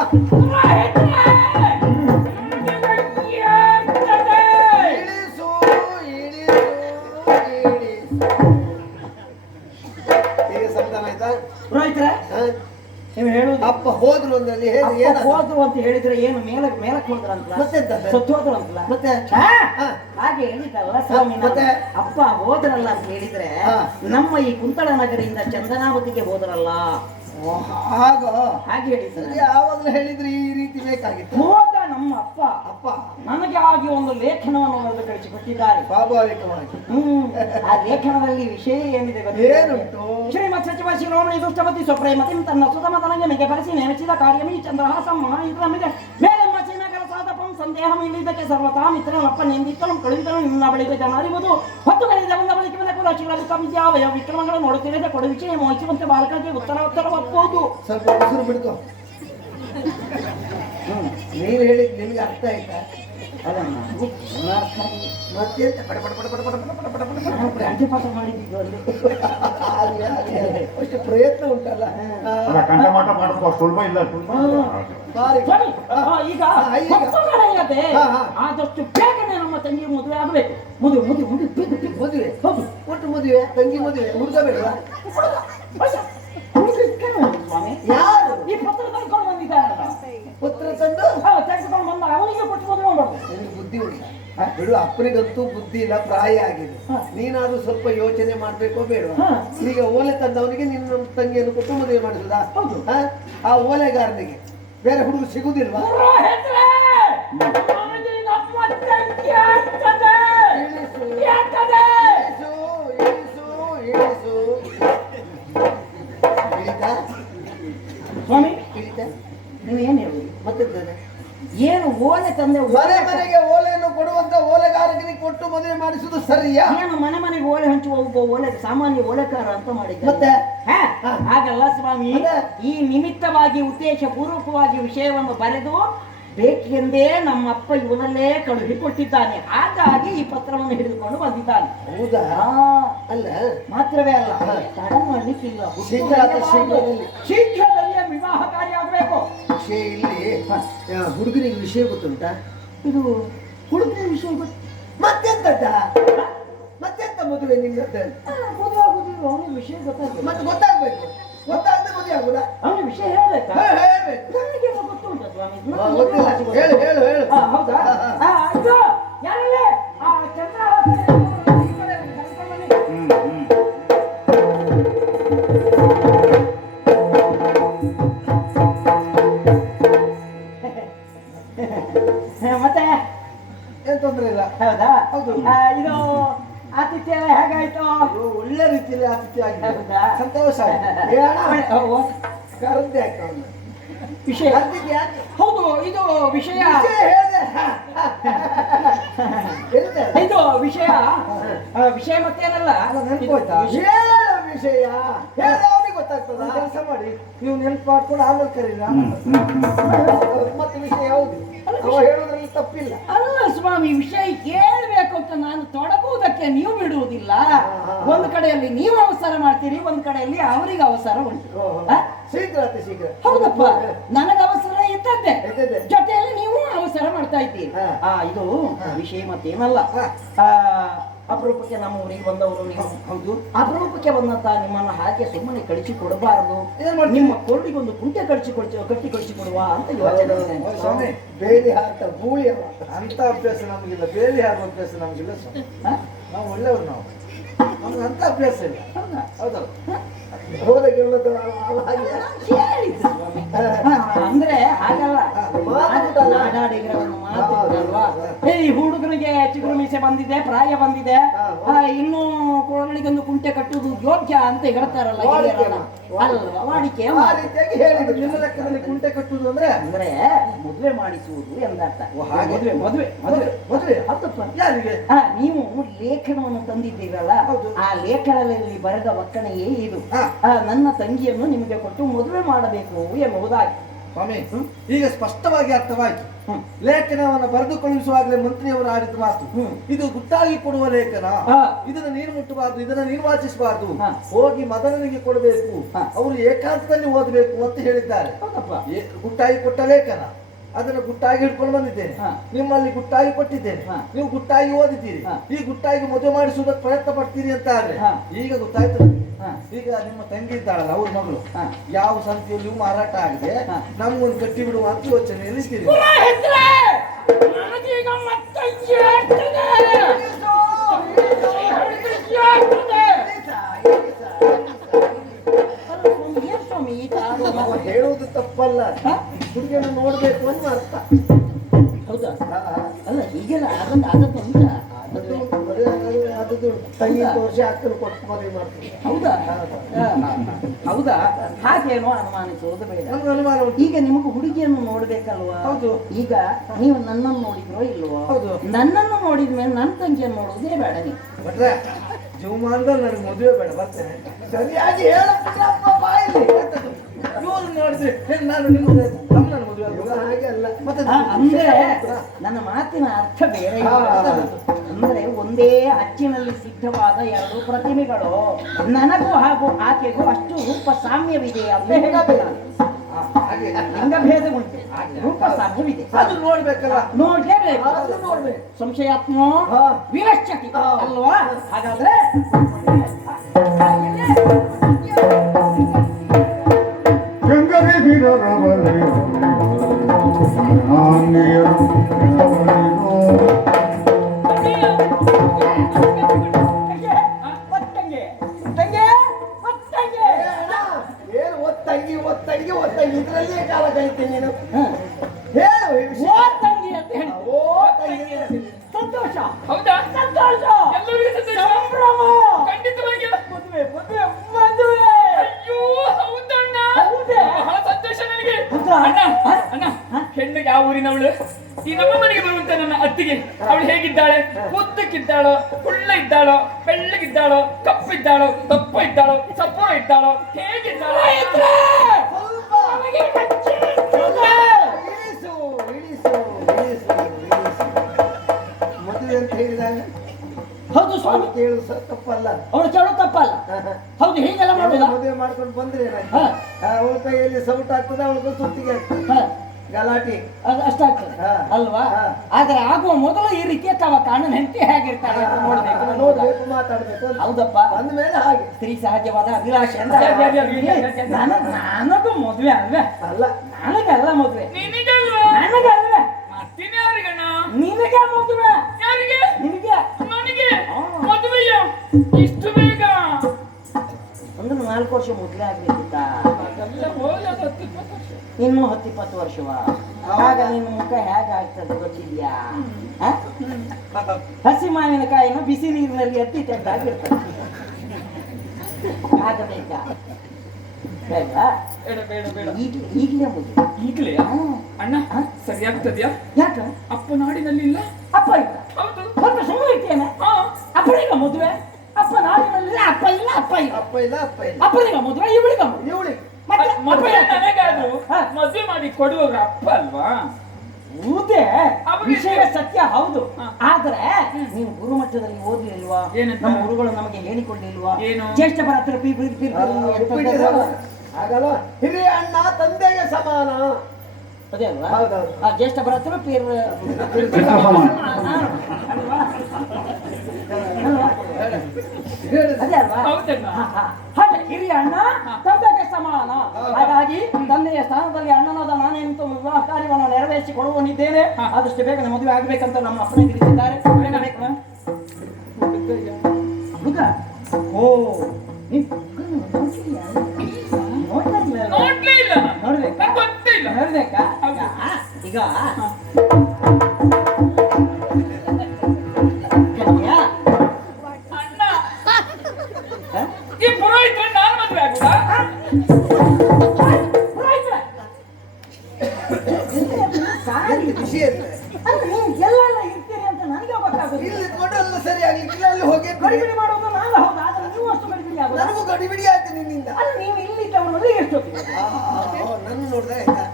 ಇಳಿಸು ಇಳಿಸು ಇಳಿಸು. ಈಗ ಸಮಾಧಾನ ಆಯ್ತಾ? ಪುರೋಹಿತರೆ, ನೀವು ಹೇಳುದು ಅಪ್ಪ ಹೋದ್ರು ಅಂದ್ರಲ್ಲಿ ಹೋದ್ರು ಅಂತ ಹೇಳಿದ್ರೆ ಏನು ಮೇಲಕ್ಕೆ ಹೋದ್ರ ಅಂತ ಮತ್ತೆ ಸತ್ತು ಹೋದ್ರು ಅಂತಲ್ಲ ಮತ್ತೆ ಹಾಗೆ ಹೇಳಿದ್ರಲ್ಲ ಸ್ವಾಮಿ. ಮತ್ತೆ ಅಪ್ಪ ಹೋದ್ರಲ್ಲ ಅಂತ ಹೇಳಿದ್ರೆ ನಮ್ಮ ಈ ಕುಂತಳ ನಗರಿಯಿಂದ ಚಂದನಾವತಿಗೆ ಹೋದ್ರಲ್ಲ, ಹಾಗೆ ಹೇಳಿದ್ರೆ ಯಾವಾಗಲೂ ಹೇಳಿದ್ರೆ ಈ ರೀತಿ ಬೇಕಾಗಿತ್ತು. ಹೋದ ನಮ್ಮ ಅಪ್ಪ ನನಗೆ ಆಗಿ ಒಂದು ಲೇಖನವನ್ನು ಬರೆದು ಕಳಿಸಿಕೊಟ್ಟಿದ್ದಾರೆ. ಸ್ವಾಭಾವಿಕವಾಗಿ ಆ ಲೇಖನದಲ್ಲಿ ವಿಷಯ ಏನಿದೆ ಏನುಂಟು? ಶ್ರೀಮತ್ ಸಚಿವ ಶಿರೋಮಣಿ ದುಷ್ಟಪತಿ ಸ್ವಪ್ರೇಮತಿ ತನ್ನ ಸುತಮತನಿಗೆ ಮೆಗೆ ಬರೆಸಿ ನೇಮಿಸಿದ ಕಾರ್ಯಮಿ ಚಂದ್ರಹಾಸಂ ಮಹಾಯುಧಮಿದೆ ಮೇಲೆಮ್ಮ ಸೀಮೆಗಳ ಸಾಧಪಂ ಸಂದೇಹ ಇಲ್ಲಿದ್ದಕ್ಕೆ ಸರ್ವತಾ ಮಿತ್ರನಪ್ಪ ನಿಂದಿತ್ತನು ಕಳುಹಿದನು ನಿನ್ನ ಬಳಿಗೆ ಜನರಿವುದು ಹೊತ್ತುಗಳಿಂದ ಬಂದ ಬಳಿಕ ರಾಶಿಗಳ ವಿದ್ಯಾವಯ ವಿಕ್ರಮಗಳನ್ನು ನೋಡುತ್ತಿರದೆ ಕೊಡು ವಿಷಯ ಮೋಹಿಸುವಂತೆ ಬಾಲಕರಿಗೆ ಉತ್ತರ ಒಪ್ಪುವುದು. ಸ್ವಲ್ಪ ಉಸಿರು ಬಿಡ್ಕೊ. ನೀನು ಹೇಳಿದ್ ನಿಮ್ಗೆ ಅರ್ಥ ಆಯ್ತಾ? ಮತ್ತೆಂತ ಪಡ ಪಡ ಪಡ ಪಡ ಪಡ ಪಡ ಪಡ ಪಡ ಪಡ ಅಂತ್ಯಪಾಠ ಮಾಡಿದ್ದು ಅಷ್ಟು ಪ್ರಯತ್ನ ಉಂಟಲ್ಲ. ಕಂಠಪಾಠ ಮಾಡೋದು ಸುಲಭ ಇಲ್ಲ. ಈಗ ಆದಷ್ಟು ಬೇಗನೆ ನಮ್ಮ ತಂಗಿ ಮದುವೆ ಆಗಬೇಕು. ಮದುವೆ ಮದುವೆ ಮದುವೆ ಮದುವೆ ಹೌದು, ಒಟ್ಟು ಮದುವೆ, ತಂಗಿ ಮದುವೆ. ಹುಡುಗ ಬೇಡ? ಸ್ವಾಮಿ, ಯಾರು ಈ ಪತ್ರ ತಂದ್ಕೊಂಡು ಬಂದಿದ್ದಾರಲ್ಲ, ಪತ್ರ ತಂದು ತೆಗೆದುಕೊಂಡು ಬಂದ ಅವನಿಗೆ ಕೊಟ್ಟು ಮದುವೆ ಮಾಡ್ಬೋದು. ನಿನಗೆ ಬುದ್ಧಿ ಉಂಟ? ಬಿಡು, ಅಪ್ಪನಿಗಂತೂ ಬುದ್ಧಿ ಇಲ್ಲ, ಪ್ರಾಯ ಆಗಿದೆ. ನೀನಾದ್ರೂ ಸ್ವಲ್ಪ ಯೋಚನೆ ಮಾಡ್ಬೇಕೋ ಬೇಡವಾ? ಈಗ ಓಲೆ ತಂದವನಿಗೆ ನಿನ್ನ ತಂಗಿಯನ್ನು ಕೊಟ್ಟು ಮದುವೆ ಮಾಡಿಸುದಾ? ಆ ಓಲೆಗಾರನಿಗೆ ಬೇರೆ ಹುಡುಗ ಸಿಗುದಿಲ್ವಾ? ಸ್ವಾಮಿ, ನೀವು ಏನು ಹೇಳುದು? ಮತ್ತೆ ಏನು ಓಲೆ ತಂದೆ ಮನೆಗೆ ಓಲೆಯನ್ನು ಕೊಡುವಂತ ಓಲೆಗಾರನಿಗೆ ಕೊಟ್ಟು ಮದುವೆ ಮಾಡಿಸುದು ಸರಿಯಾ? ಏನು ಮನೆಗೆ ಓಲೆ ಹಂಚುವ ಒಬ್ಬ ಓಲೆ ಸಾಮಾನ್ಯ ಓಲೆಕಾರ ಅಂತ ಮಾಡಿದ್ದೆ. ಮತ್ತೆ ಹಾಗಲ್ಲ ಸ್ವಾಮಿ, ಈ ನಿಮಿತ್ತವಾಗಿ ಉದ್ದೇಶ ಪೂರ್ವಕವಾಗಿ ವಿಷಯವನ್ನು ಬರೆದು ಬೇಕೆಂದೇ ನಮ್ಮಪ್ಪ ಇವನಲ್ಲೇ ಕಳುಹಿಕೊಟ್ಟಿದ್ದಾನೆ. ಹಾಗಾಗಿ ಈ ಪತ್ರವನ್ನು ಹಿಡಿದುಕೊಂಡು ಬಂದಿದ್ದಾನೆ. ಹೌದಾ? ಅಲ್ಲ, ಮಾತ್ರವೇ ಅಲ್ಲ, ತಡ ಮಾಡಲಿಕ್ಕಿಲ್ಲ. ಶೀಘ್ರದಲ್ಲೇ ವಿವಾಹ ಕಾರ್ಯ ಆಗಬೇಕು. ವಿಷಯ ಇಲ್ಲಿ ಹುಡುಗನಿಗೆ ವಿಷಯ ಗೊತ್ತುಂಟಾ? ಇದು ಹುಡುಗನ ವಿಷಯ ಗೊತ್ತು. ಮತ್ತೆಂತ ಮದುವೆ ನಿನ್ನದ್ದು? ಮದುವೆ ಆಗುದಿಲ್ಲ, ಅವನಿಗೆ ವಿಷಯ ಗೊತ್ತಾಗ್ತದೆ. ಮತ್ತೆ ಗೊತ್ತಾಗ್ಬೇಕು. ಗೊತ್ತಾಗದೆ ಮದುವೆ ಆಗುದಾ? ಅವನಿಗೆ ವಿಷಯ ಹೇಳ್ಬೇಕಾ? ಹೇಳ್ಬೇಕು. ನನಗೆ ಗೊತ್ತುಂಟ ಸ್ವಾಮಿ. ಗೊತ್ತಿಲ್ಲ. ಹೇಳು ಹೇಳು ಹೇಳು. ಹೌದಾ? ಇದು ಯಾರಲ್ಲೇ ಆ ಚಂದ್ರ ಹೌದಾ? ಹೌದು. ಇದು ಆತಿಥ್ಯ ಹೇಗಾಯ್ತು? ಒಳ್ಳೆ ರೀತಿಯಲ್ಲಿ ಆತಿಥ್ಯ ಆಗಿದೆ. ಹೌದಾ? ಸಂತೋಷ ಆಯ್ತು. ಕರದ್ದೆ ಆಯ್ತು ಅವ್ನು. ವಿಷಯ ಕರ್ದಿದ್ದು ಯಾಕೆ? ಹೌದು, ಇದು ವಿಷಯ ಹೇಳಿದೆ. ಇದು ವಿಷಯ ವಿಷಯ ಮತ್ತೇನಲ್ಲ. ಅಲ್ಲ, ನೆನ್ಪೋಯ್ತಾ? ಹೇಳು ವಿಷಯ ಹೇಳಿದೆ ಅವ್ನಿಗೆ ಗೊತ್ತಾಗ್ತದ. ಕೆಲಸ ಮಾಡಿ ನೀವು ನೆನ್ಪು ಮಾಡ್ಕೊಂಡು ಆಮೇಲೆ ಕರೀರ. ಮತ್ತೆ ವಿಷಯ ಯಾವುದು? ಅವ ಹೇಳೋದ್ರಲ್ಲಿ ತಪ್ಪಿಲ್ಲ. ಅಲ್ಲ ಸ್ವಾಮಿ, ವಿಷಯ ಕೇಳಬೇಕು ಅಂತ ನಾನು ತೊಡಗುವುದಕ್ಕೆ ನೀವು ಬಿಡುವುದಿಲ್ಲ. ಒಂದು ಕಡೆಯಲ್ಲಿ ನೀವು ಅವಸರ ಮಾಡ್ತೀರಿ, ಒಂದು ಕಡೆಯಲ್ಲಿ ಅವರಿಗೆ ಅವಸರ ಉಂಟು. ಶೀಘ್ರ ಅತಿ ಶೀಘ್ರ. ಹೌದಪ್ಪ, ನನಗೆ ಅವಸರ ಇದ್ದದ್ದೇ, ಇದ್ದದ್ದೇ. ಜೊತೆಯಲ್ಲಿ ನೀವು ಅವಸರ ಮಾಡ್ತಾ ಇದ್ದೀರಿ. ಇದು ವಿಷಯ ಮತ್ತೇನಲ್ಲ. ಅಪರೂಪಕ್ಕೆ ನಮ್ಮ ಊರಿಗೆ ಬಂದವರು ನೀವು. ಹೌದು. ಅಪರೂಪಕ್ಕೆ ಬಂದಂತ ನಿಮ್ಮನ್ನು ಹಾಗೆ ಸುಮ್ಮನೆ ಕಳಿಸಿ ಕೊಡಬಾರದು, ನಿಮ್ಮ ಕೊರಳಿಗೊಂದು ಕುಂಟೆ ಕಟ್ಟಿ ಕಳಿಸಿ ಕೊಡುವ ಅಂತ ಯೋಚನೆ. ಸ್ವಾಮಿ, ಬೇಲಿ ಹಾಕ ಗೂಳಿ ಅಲ್ಲ ಅಂತ ಅಭ್ಯಾಸ ನಮಗಿಲ್ಲ. ಬೇಲಿ ಹಾಕುವ ಅಭ್ಯಾಸ ನಮಗಿಲ್ಲ ಸ್ವಾಮಿ. ನಾವು ಒಳ್ಳೆಯವರು, ನಮ್ಗೆ ಅಂತ ಅಭ್ಯಾಸ ಇಲ್ಲ. ಹೌದಲ್ಲ? ಅಂದ್ರೆ ಹಾಗಲ್ಲ, ನಾಡಾಡಿಗರವನ್ನು ಮಾತಾಡಲ್ವಾ? ಈ ಹುಡುಗನಿಗೆ ಚಿಗುರು ಮೀಸೆ ಬಂದಿದೆ, ಪ್ರಾಯ ಬಂದಿದೆ, ಇನ್ನೂ ಕೊರಳಿಗೊಂದು ಕುಂಟೆ ಕಟ್ಟುವುದು ಯೋಗ್ಯ ಅಂತ ಹೇಳ್ತಾರಲ್ಲ ಹಿರಿಯರಲ್ಲ, ಅಲ್ವಾ? ವಾಡಿಕೆ ನಿಮ್ಮ ಲೆಕ್ಕದಲ್ಲಿ ಕುಂಟೆ ಕಟ್ಟುವುದು ಅಂದ್ರೆ ಅಂದ್ರೆ ಮದುವೆ ಮಾಡಿಸುವುದು ಎಂದರ್ಥ. ಮದುವೆ ಮದುವೆ ಮದುವೆ ಮದುವೆ ಯಾರಿಗೆ? ನೀವು ಲೇಖನವನ್ನು ತಂದಿದ್ದೀರಲ್ಲ, ಆ ಲೇಖನದಲ್ಲಿ ಬರೆದ ಒಕ್ಕಣೆಯೇ ಇದು. ನನ್ನ ತಂಗಿಯನ್ನು ನಿಮಗೆ ಕೊಟ್ಟು ಮದುವೆ ಮಾಡಬೇಕು ಎನ್ನುವುದಾಗಿ. ಸ್ವಾಮಿ, ಈಗ ಸ್ಪಷ್ಟವಾಗಿ ಅರ್ಥವಾಯಿತು. ಲೇಖನವನ್ನು ಬರೆದು ಕಳುಹಿಸುವಾಗಲೇ ಮಂತ್ರಿಯವರು ಆಡಿದ ಮಾತು, ಇದು ಗುಟ್ಟಾಗಿ ಕೊಡುವ ಲೇಖನ, ಇದನ್ನ ನೀನು ಮುಟ್ಟಬಾರ್ದು, ಇದನ್ನ ನೀನು ವಾಚಿಸಬಾರ್ದು, ಹೋಗಿ ಮದನನಿಗೆ ಕೊಡಬೇಕು, ಅವರು ಏಕಾಂತದಲ್ಲಿ ಓದಬೇಕು ಅಂತ ಹೇಳಿದ್ದಾರೆ. ಗುಟ್ಟಾಗಿ ಕೊಟ್ಟ ಲೇಖನ, ಅದನ್ನು ಗುಟ್ಟಾಗಿ ಹಿಡ್ಕೊಂಡು ಬಂದಿದ್ದೇನೆ, ನಿಮ್ಮಲ್ಲಿ ಗುಟ್ಟಾಗಿ ಕೊಟ್ಟಿದ್ದೇನೆ, ನೀವು ಗುಟ್ಟಾಗಿ ಓದಿದ್ದೀರಿ, ಈ ಗುಟ್ಟಾಗಿ ಮದುವೆ ಮಾಡಿಸುವುದಕ್ಕೆ ಪ್ರಯತ್ನ ಪಡ್ತೀರಿ ಅಂತ ಆದ್ರೆ ಈಗ ಗೊತ್ತಾಯ್ತು ನನಗೆ. ಈಗ ನಿಮ್ಮ ತಂಗಿ ಇದ್ದಾಳಲ್ಲ, ಅವ್ರ ಮಗಳು ಯಾವ ಸಂತಿಯಲ್ಲಿಯೂ ಮಾರಾಟ ಆಗಿದೆ, ನಮ್ಗೊಂದು ಕಟ್ಟಿ ಬಿಡುವ ಅಂತ ಯೋಚನೆಯಲ್ಲಿ ಇದ್ದೀರಿ. ಹೇಳುವುದು ತಪ್ಪಲ್ಲ, ಹುಡುಗಿಯನ್ನು ನೋಡ್ಬೇಕು ಅಂತ ಅರ್ಥ. ಹೌದಾ? ಅಲ್ಲ, ಹೀಗೆಲ್ಲ ಆದದ್ದು ಉಂಟ. ಅದು ತಂಗಿ ತೋರಿಸಿ ಅಕ್ಕನ ಕೊಟ್ಟು ಮದುವೆ ಮಾಡ್ತೀವಿ. ಹೌದಾ? ಹೌದಾ? ಹಾಗೇನೋ ಅನುಮಾನಿಸುವುದು ಬೇಡ. ನಮ್ಗೆ ಅನುಮಾನ ಉಂಟು. ಈಗ ನಿಮಗೆ ಹುಡುಗಿಯನ್ನು ನೋಡ್ಬೇಕಲ್ವಾ? ಹೌದು. ಈಗ ನೀವು ನನ್ನನ್ನು ನೋಡಿದ್ರೋ ಇಲ್ವೋ? ಹೌದು. ನನ್ನನ್ನು ನೋಡಿದ ಮೇಲೆ ನನ್ನ ತಂಗಿಯನ್ನು ನೋಡುವುದೇ ಬೇಡ ನೀವು. ಬಟ್ರೆ ಜೀವಮಾನದಲ್ಲಿ ನನಗೆ ಮದುವೆ ಬೇಡ, ಬರ್ತೇನೆ. ಸರಿಯಾಗಿ ಹೇಳಪ್ಪ ಬಾಯಲ್ಲಿ. ಇವರು ನೋಡಿದ್ರೆ ನಾನು ನಿಮ್ಮ ತಮ್ಮನ ಮದುವೆ ಹಾಗೆ ಅಲ್ಲ. ಮತ್ತೆ ಅಂದ್ರೆ ನನ್ನ ಮಾತಿನ ಅರ್ಥ ಬೇರೆ. ಅಂದ್ರೆ ಒಂದೇ ಅಚ್ಚಿನಲ್ಲಿ ಸಿದ್ಧವಾದ ಎರಡು ಪ್ರತಿಮೆಗಳು, ನನಗೂ ಹಾಗೂ ಆಕೆಗೂ ಅಷ್ಟು ರೂಪ ಸಾಮ್ಯವಿದೆ ಅಂತ ಹೇಳಬೇಕು. ಲಿಂಗಭೇದ ಉಂಟು, ರೂಪ ಸಾಮ್ಯವಿದೆ, ಅದು ನೋಡ್ಬೇಕಲ್ಲ, ನೋಡ್ಲೇಬೇಕು. ನೋಡ್ಬೇಕು. ಸಂಶಯಾತ್ಮ ವಿನಶ್ಯತಿ ಅಲ್ವಾ? ಹಾಗಾದ್ರೆ ತಂಗಿ ಇದ್ರಲ್ಲೇ ಕಾಲ ಕಳಿತೀನಿ ನೀನು. ಹೇಳು ತಂಗಿ ಅಂತ ಹೇಳಿ. ಓ ತಂಗಿ ಸಂತೋಷ. ಹೌದಾ? ಸಂತೋಷ. ಎಲ್ಲರಿಗೂ ಸಂತೋಷ. ಸಂಭ್ರಮ. ಖಂಡಿತವಾಗಿ ಮದುವೆ ಮದುವೆ ಮದುವೆ. ಅಯ್ಯೋ ಹೌದಣ್ಣ. ಹೌದೇ? ಬಹಳ ಸಂತೋಷ ನನಗೆ. ಹೌದಾ? ಅಣ್ಣ ಅಣ್ಣ, ಹೆಣ್ಣು ಯಾವ ಊರಿನವಳು? ಈ ನಮ್ಮ ಮನೆಗೆ ಬರುವಂತ ನನ್ನ ಅತ್ತಿಗೆ ಅವಳು ಹೇಗಿದ್ದಾಳೆ? ಉದ್ದಕ್ಕಿದ್ದಾಳೋ, ಕುಳ್ಳ ಇದ್ದಾಳೋ, ಬೆಳ್ಳಗಿದ್ದಾಳೋ, ಕಪ್ಪಿದ್ದಾಳೋ, ದಪ್ಪ ಇದ್ದಾಳೋ, ಸಪೂರ ಇದ್ದಾಳೋ, ಹೇಗಿದ್ದಾಳೋ? ಮದುವೆ ಅಂತ ಹೇಳಿದಾಗ ಹೌದು ಸ್ವಾಮಿ, ಕೇಳು ತಪ್ಪಲ್ಲ, ಅವಳು ಕೇಳೋ ತಪ್ಪಲ್ಲ. ಹೌದು, ಹೀಗೆಲ್ಲ ಮಾಡುದ? ಮದುವೆ ಮಾಡ್ಕೊಂಡು ಬಂದ್ರೆ ಅವಳ ಕೈಯಲ್ಲಿ ಸೌಟ್ ಆಗ್ತದೆ, ಅವಳಿಗೆ ಸುತ್ತಿಗೆ ಆಗ್ತದೆ, ಗಲಾಟೆ ಅಷ್ಟಾಗ್ತದೆ ಅಲ್ವಾ? ಆದ್ರೆ ಆಗುವ ಮೊದಲು ಈ ರೀತಿಯ ತವ ಕಾಣನ ಹೆಂಡತಿ ಹೇಗಿರ್ತಾಳೆ ಅಂತ ನೋಡ್ಬೇಕು, ಮಾತಾಡ್ಬೇಕು. ಹೌದಪ್ಪ, ಅಂದ್ಮೇಲೆ ಹಾಗೆ ಸ್ತ್ರೀ ಸಹಜವಾದ ಅಭಿಲಾಷೆ ಅಂತ. ನನಗೂ ಮದುವೆ ಅಲ್ವೇ? ಅಲ್ಲ, ನನಗಲ್ಲ ಮದುವೆ. ನಿನಗಲ್ವಾ? ನನಗಲ್ವೇ? ಮತ್ತಿನ ಯಾರಿಗಣ್ಣ? ನಿನಗೆ ಮದುವೆ. ಯಾರಿಗೆ? ನಿನಗೆ. ನನಗೆ ಮದುವೆಯ? ಇಷ್ಟು ಬೇಗ? ಅಂದ್ರೆ 4 ವರ್ಷ ಮೊದಲೇ ಆಗ್ಬೇಕಿತ್ತ? ಅದೆಲ್ಲ ಹೋಗಿ ಅದು 10-20 ವರ್ಷ. ಇನ್ನು 10-20 ವರ್ಷವ? ಆಗ ನಿನ್ನ ಮುಖ ಹೇಗಾಗ್ತದೆ ಗೊತ್ತಿದ್ಯಾ? ಹಸಿ ಮಾವಿನಕಾಯಿನ ಬಿಸಿ ನೀರಿನಲ್ಲಿ ಎತ್ತಿ ತೆಗೆದಾಗಿರ್ತದೆ. ಆಗಬೇಕಾ? ಬೇಡವಾ? ಬೇಡ ಬೇಡ ಬೇಡ. ಈಗಲೇ ಮದುವೆ. ಈಗಲೇ ಅಣ್ಣ ಸರಿಯಾಗ್ತದ್ಯಾ? ಯಾಕ? ಅಪ್ಪ ನಾಡಿನಲ್ಲಿ ಇಲ್ಲ. ಅಪ್ಪ ಇಲ್ಲ. ಹೌದು. ಸ್ವಲ್ಪ ಸುಮ್ಮನೆ ಇರ್ತೇನೆ. ಅಪ್ಪನಿಗ ಮದುವೆ. ಅಪ್ಪ ನಾಡಿನಲ್ಲಿ ಅಪ್ಪ ಇಲ್ಲ, ಅಪ್ಪ ಇಲ್ಲ. ಅಪ್ಪ ಇಲ್ಲ, ಅಪ್ಪ ಇಲ್ಲ. ಅಪ್ಪನಿಗ ಮದುವೆ, ಇವಳಿಗ ಮದುವೆ. ಇವಳಿಗೆ ಮತ್ತೆ ಮದುವೆ ನನಗಾದ್ರು ಮದುವೆ ಮಾಡಿ ಕೊಡುವವ್ರ ಅಪ್ಪ ಅಲ್ವಾ? ಹೌದೇ? ಅವ್ರಿಗೆ ವಿಷಯ ಸತ್ಯ ಹೌದು. ಆದ್ರೆ ನೀನು ಗುರುಮಟ್ಟದಲ್ಲಿ ಓದ್ಲಿಲ್ವಾ? ಏನಂತ? ನಮ್ಮ ಗುರುಗಳು ನಮಗೆ ಹೇಳಿಕೊಳ್ಳಿಲ್ವಾ? ಏನು? ಜ್ಯೇಷ್ಠ ಭರತರ ಆಗಲ್ಲ. ಹಿರಿಯ ಅಣ್ಣ ತಂದೆಗೆ ಸಮಾನ. ಅದೇ ಅಲ್ವಾ? ಹೌದೌದು. ಆ ಜ್ಯೇಷ್ಠ ಭರತರು ಅದೇ ಅಲ್ವಾ? ಹೌದಣ್ಣ. ಹಾಗೆ ಹಿರಿಯ ಅಣ್ಣ ತಂದೆಗೆ ಸಮಾನ. ಹಾಗಾಗಿ ತಂದೆಯ ಸ್ಥಾನದಲ್ಲಿ ಅಣ್ಣನಾದ ನಾನೇಂತೂ ವಿವಾಹ ಕಾರ್ಯವನ್ನು ನೆರವೇರಿಸಿಕೊಳ್ಳುವನಿದ್ದೇನೆ. ಆದಷ್ಟು ಬೇಗನೆ ಮದುವೆ ಆಗ್ಬೇಕಂತ ನಮ್ಮ ಅಪ್ಪನೇ ತಿಳಿಸಿದ್ದಾರೆ. ಹುಡುಗ? ಓ, ನೋಡ್ಲೇ ಇಲ್ಲ ನಾನು. ನೋಡ್ಬೇಕಾ? ನಂಗ್ ಗೊತ್ತೇ ಇಲ್ಲ. ನೋಡ್ಬೇಕಾ? ಈಗ ಅಣ್ಣ ಈ ಪುರೋಹಿತ್ರ ನಾನು ಮದುವೆ ಆಗುದಾ? ಖುಷಿ ಇರ್ತದೆ. ಎಲ್ಲೆಲ್ಲ ಇರ್ತೀರಿ ಅಂತ ನನಗೆ ಗೊತ್ತಾಗುದಿಲ್ಲ. ಇಲ್ಲಿ ಇಟ್ಕೊಂಡು ಎಲ್ಲ ಸರಿ ಆಗ್ಲಿಕ್ಕಿಲ್ಲ, ಅಲ್ಲಿ ಹೋಗಿ ಗಡಿಬಿಡಿ ಮಾಡೋದು ನಾನು ಹೌದು. ಆದ್ರೆ ನೀವು ಅಷ್ಟು ಗಡಿಬಿಡಿ ಆಗೋದು. ನನಗೂ ಗಡಿಬಿಡಿ ಆಯ್ತು ನಿನ್ನಿಂದ. ಅಲ್ಲ, ನೀವು ಇಲ್ಲಿ ಇದ್ದವರಲ್ಲಿ ಎಷ್ಟೊತ್ತಿಗೆ? ನನ್ನ ನೋಡ್ದೆ ಆಯ್ತಾ?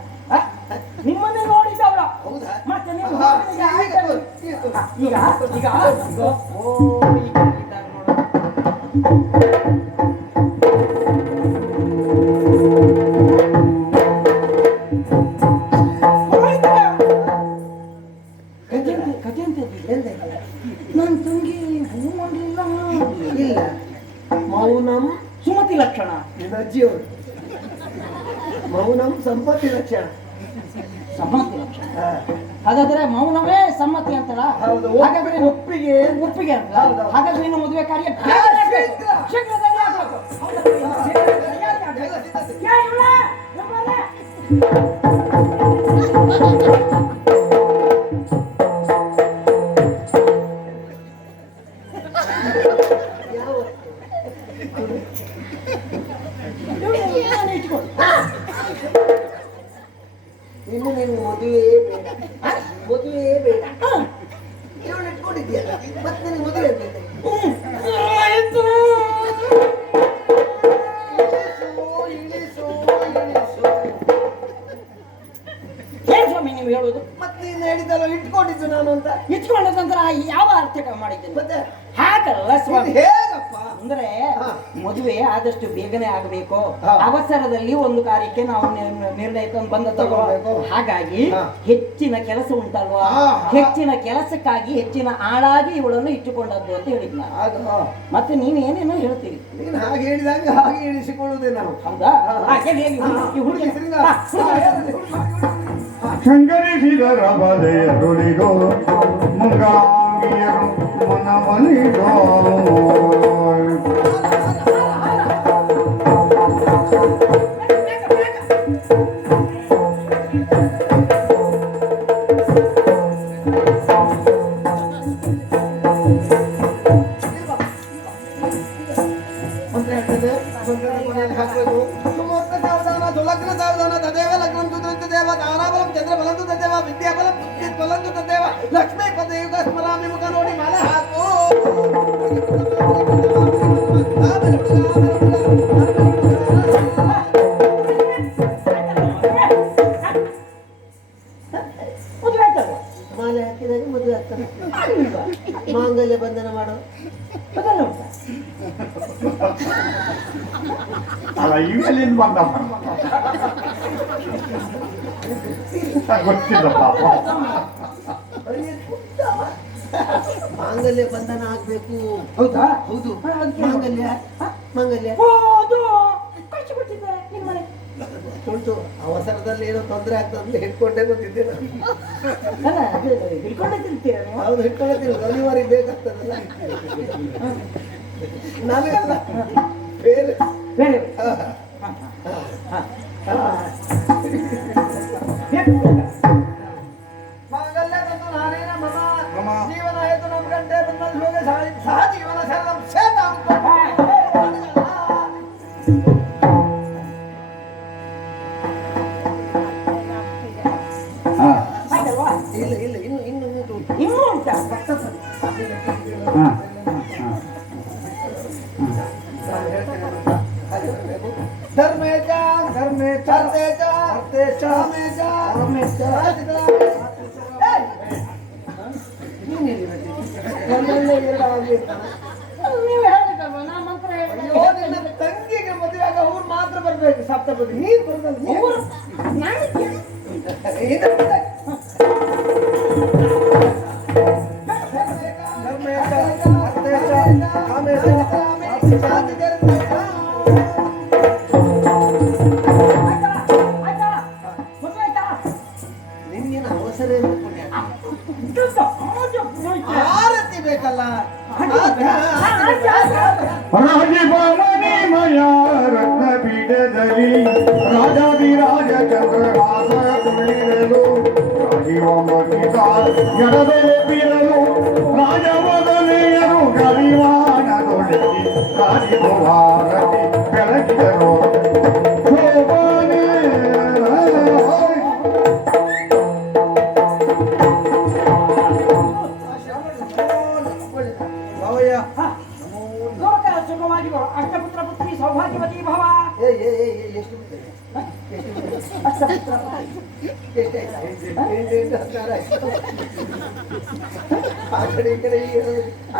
ನಿಮ್ಮನ್ನೇ ನೋಡಿದ್ದವಳ. ಹೌದಾ? ಮತ್ತೆ ನೀವು ಹಾ, ಹೋಗಿದ್ದಕ್ಕೆ ಆಯ್ತಲ್ಲ? ಈಗ ಈಗ ಓ, ಈಗ ಇದ್ದಾರೆ ನೋಡು. ನನ್ನ ತಂಗಿ ಹೂ ಮಾಡಲಿಲ್ಲ. ಇಲ್ಲ, ಮೌನಂ ಸುಮತಿ ಲಕ್ಷಣ. ನಿನ್ನ ಅಜ್ಜಿಯವರು. ಮೌನಂ ಸಂಪತ್ತಿ ಲಕ್ಷಣ. ಸಮ್ಮತಿ ಲಕ್ಷಣ. ಹಾಗಾದ್ರೆ ಮೌನವೇ ಸಮ್ಮತಿ ಅಂತಲ್ಲ? ಹೌದು. ಹಾಗಾದ್ರೆ ಒಪ್ಪಿಗೆ ಒಪ್ಪಿಗೆ ಅಂತ. ಹೌದು. ಹಾಗಾದ್ರೆ ಇನ್ನು ಮದುವೆ ಕಾರ್ಯ ಶೀಘ್ರದಲ್ಲಿ ಆಗ್ಬೇಕು. ಯಾ ಇವ್ಳೆ? ಇವ್ಳೆ? ಇನ್ನು ನೀನು ಮದುವೆ ಬೇಡ, ಮದುವೆ ಬೇಡ. ಇವಳು ಇಟ್ಕೊಂಡಿದ್ಯಲ್ಲ, ಮತ್ತೆ ನೀನು ಮದುವೆ ಬೇಡ. ಇಳಿಸು, ಇಳಿಸು. ಏನ್ ಸ್ವಾಮಿ ನೀವು ಹೇಳುದು? ಮತ್ತೆ ನೀನು ಹೇಳಿದಲ್ಲ ಇಟ್ಕೊಂಡಿದ್ದು ನಾನು ಅಂತ. ಇಟ್ಕೊಂಡ ನಂತರ ಯಾವ ಅರ್ಥ ಮಾಡಿದ್ದೇನೆ? ಮತ್ತೆ ಹಾಗಲ್ಲ ಇದು ಸ್ವಾಮಿ. ಹೇಗಪ್ಪ? ಅಂದ್ರೆ ಹಾ. ಮದುವೆ ಆದಷ್ಟು ಬೇಗನೆ ಆಗಬೇಕು. ಹಾ. ಅವಸರದಲ್ಲಿ ಒಂದು ಕಾರ್ಯಕ್ಕೆ ನಾವು ನಿರ್ಣಯ ಬಂದ ತಗೊಳ್ಬೇಕು. ಹಾಗಾಗಿ ಹಾ. ಹೆಚ್ಚಿನ ಕೆಲಸ ಉಂಟಲ್ವಾ? ಹಾ. ಹೆಚ್ಚಿನ ಕೆಲಸಕ್ಕಾಗಿ ಹೆಚ್ಚಿನ ಆಳಾಗಿ ಇವಳನ್ನು ಇಟ್ಟುಕೊಂಡದ್ದು ಅಂತ ಹೇಳಿದ್ ನಾನು. ಆಗ ಮತ್ತೆ ನೀವೇನೇನೋ ಹೇಳ್ತೀರಿ. ನೀನು ಹಾಗೆ ಹೇಳಿದಾಗ ಹಾಗೆ ಇಳಿಸಿಕೊಳ್ಳುವುದೇ ನಾವು. ಹೌದಾ? ಹಾ. ಹೇಳಿ ಹೇಳಿ ಈ ಹುಡುಗಿ ಶೃಂಗಾರ. ಶೃಂಗರಿಸಿದರ ಬಲೆಯರುಳಿಗೋ ಮುಂಗಾಂಗಿಯರು ಮನವಲಿಗೋ ಮಂತ್ರ ಹೇಳ್ತದೆ, ಮಂತ್ರದ ಕೊನೆಯಲ್ಲಿ ಹಾಕಬೇಕು. ಸುಮೋತ್ರ ಸಾವಧಾನ, ಸುಲಗ್ನ ಸಾವಧಾನ, ತದೇವ ಲಗ್ನಂ ತುದಂತ ದೇವ, ದಾನಾಬಲಂ ಚಂದ್ರ ಬಲಂತು ತದೇವ, ವಿದ್ಯಾಬಲಂ ಬಲಂತು ತದೇವ, ಲಕ್ಷ್ಮೀ ಪದಯುಗ ಸ್ಮರಾಮಿ ಮುಖ ನೋಡಿ ಮಾಲೆ ಹಾಕು. ಮದುವೆ ಆಯ್ತಲ್ವಾ? ಮಾಲೆ ಹಾಕಿದಾಗ ಮದುವೆ ಆಗ್ತದೆ. ಮಾಂಗಲ್ಯ ಬಂಧನ ಮಾಡು. ಅದೆಲ್ಲ ಉಂಟಾ? ಅಲ್ಲ ಇವೆಲ್ಲಿಂದ ಬಂದ ಗೊತ್ತಿಲ್ಲ ಪಾಪ. ಮಾಂಗಲ್ಯ ಬಂಧನ ಆಗ್ಬೇಕು. ಹೌದಾ? ಹೌದು. ಅದಕ್ಕೆ ಮಾಂಗಲ್ಯ ಮಾಂಗಲ್ಯ ಓ, ಅದು ಕಳಿಸಿ ಬಿಟ್ಟಿದ್ದಾರೆ ನಿಮ್ಮ ಮನೆ. ಉಂಟು. ಅವಸರದಲ್ಲಿ ಏನೋ ತೊಂದರೆ ಆಗ್ತದೆ ಅಂತ ಹಿಡ್ಕೊಂಡೇ ಬಂದಿದ್ದೆ ನಾನು. ಅಲ್ಲ, ಅದು ಹಿಡ್ಕೊಂಡೇ ತಿಂತೀರ ನೀವು? ಹೌದು, ಹಿಡ್ಕೊಳ್ಳೋದಿಲ್ಲ, ಅನಿವಾರ್ಯ ಬೇಕಾಗ್ತದಲ್ಲ. ನನಗಲ್ಲ, ಬೇರೆ ವೆರಿ ಮಾಂಗಲ್ಯದಂದು ನಾನೇನ ಮಮ ಜೀವನ ಹೇತು ನಮ್ಮ ಗಂಟೆ ಬಂದಲ್ಲಿ ಹೋಗಿ ಸಹ ಜೀವನ ಶರಣಂ ಸೇತಾಂ ಇಲ್ಲ ಇಲ್ಲ ಇನ್ನು ಇನ್ನೂ ಉಂಟಾ ಧರ್ಮೇಚ ಧರ್ಮೇಚ ಅರ್ಥೇಚ ಅರ್ಥೇಚ ಕಾಮೇಚ ಕಾಮೇಚ ನೀವು ಹೇಳಿದಲ್ವ ನಾ ಮಂತ್ರ ಅಯ್ಯೋ ನಿನ್ನ ತಂಗಿಗೆ ಮದುವೆಯಾಗ ಅವ್ರು ಮಾತ್ರ ಬರ್ಬೇಕು ಸಪ್ತಪದಿ ನೀರು ಬರೋದಲ್ಲ ಧರ್ಮೇಚ ಅರ್ಥೇಚ ಕಾಮೇಚ ನಿನ್ಗೇನು ಅವಸರ ಆರತಿ ಬೇಕಲ್ಲ ರಾಜಭವನಿಮಯ ರತ್ನಪೀಠದಲ್ಲಿ ರಾಜಾಧಿರಾಜ ಚಂದ್ರಹಾಸ ಕುಳ್ಳಿರಲು ರಾಜೀವಾಂಬಕಿತ ಎಡದಲೆ ಬೀರಲು ರಾಜವದನೆಯರು ಗರಿವಾಣದೊಳಗಿ ರಾಜಭಾರತಿ ಬೆಳಗಿದರು ಶೋಭನೆ ಭಾವಯ್ಯ ಲೋಕ ಸುಖವಾಗಿ ಬರೋ ಅಷ್ಟಪುತ್ರ ಪುತ್ರಿ ಸೌಭಾಗ್ಯವತಿ ಭವ ಎಷ್ಟು ಅಷ್ಟಪುತ್ರ ಆ ಕಡೆ ಈ ಕಡೆ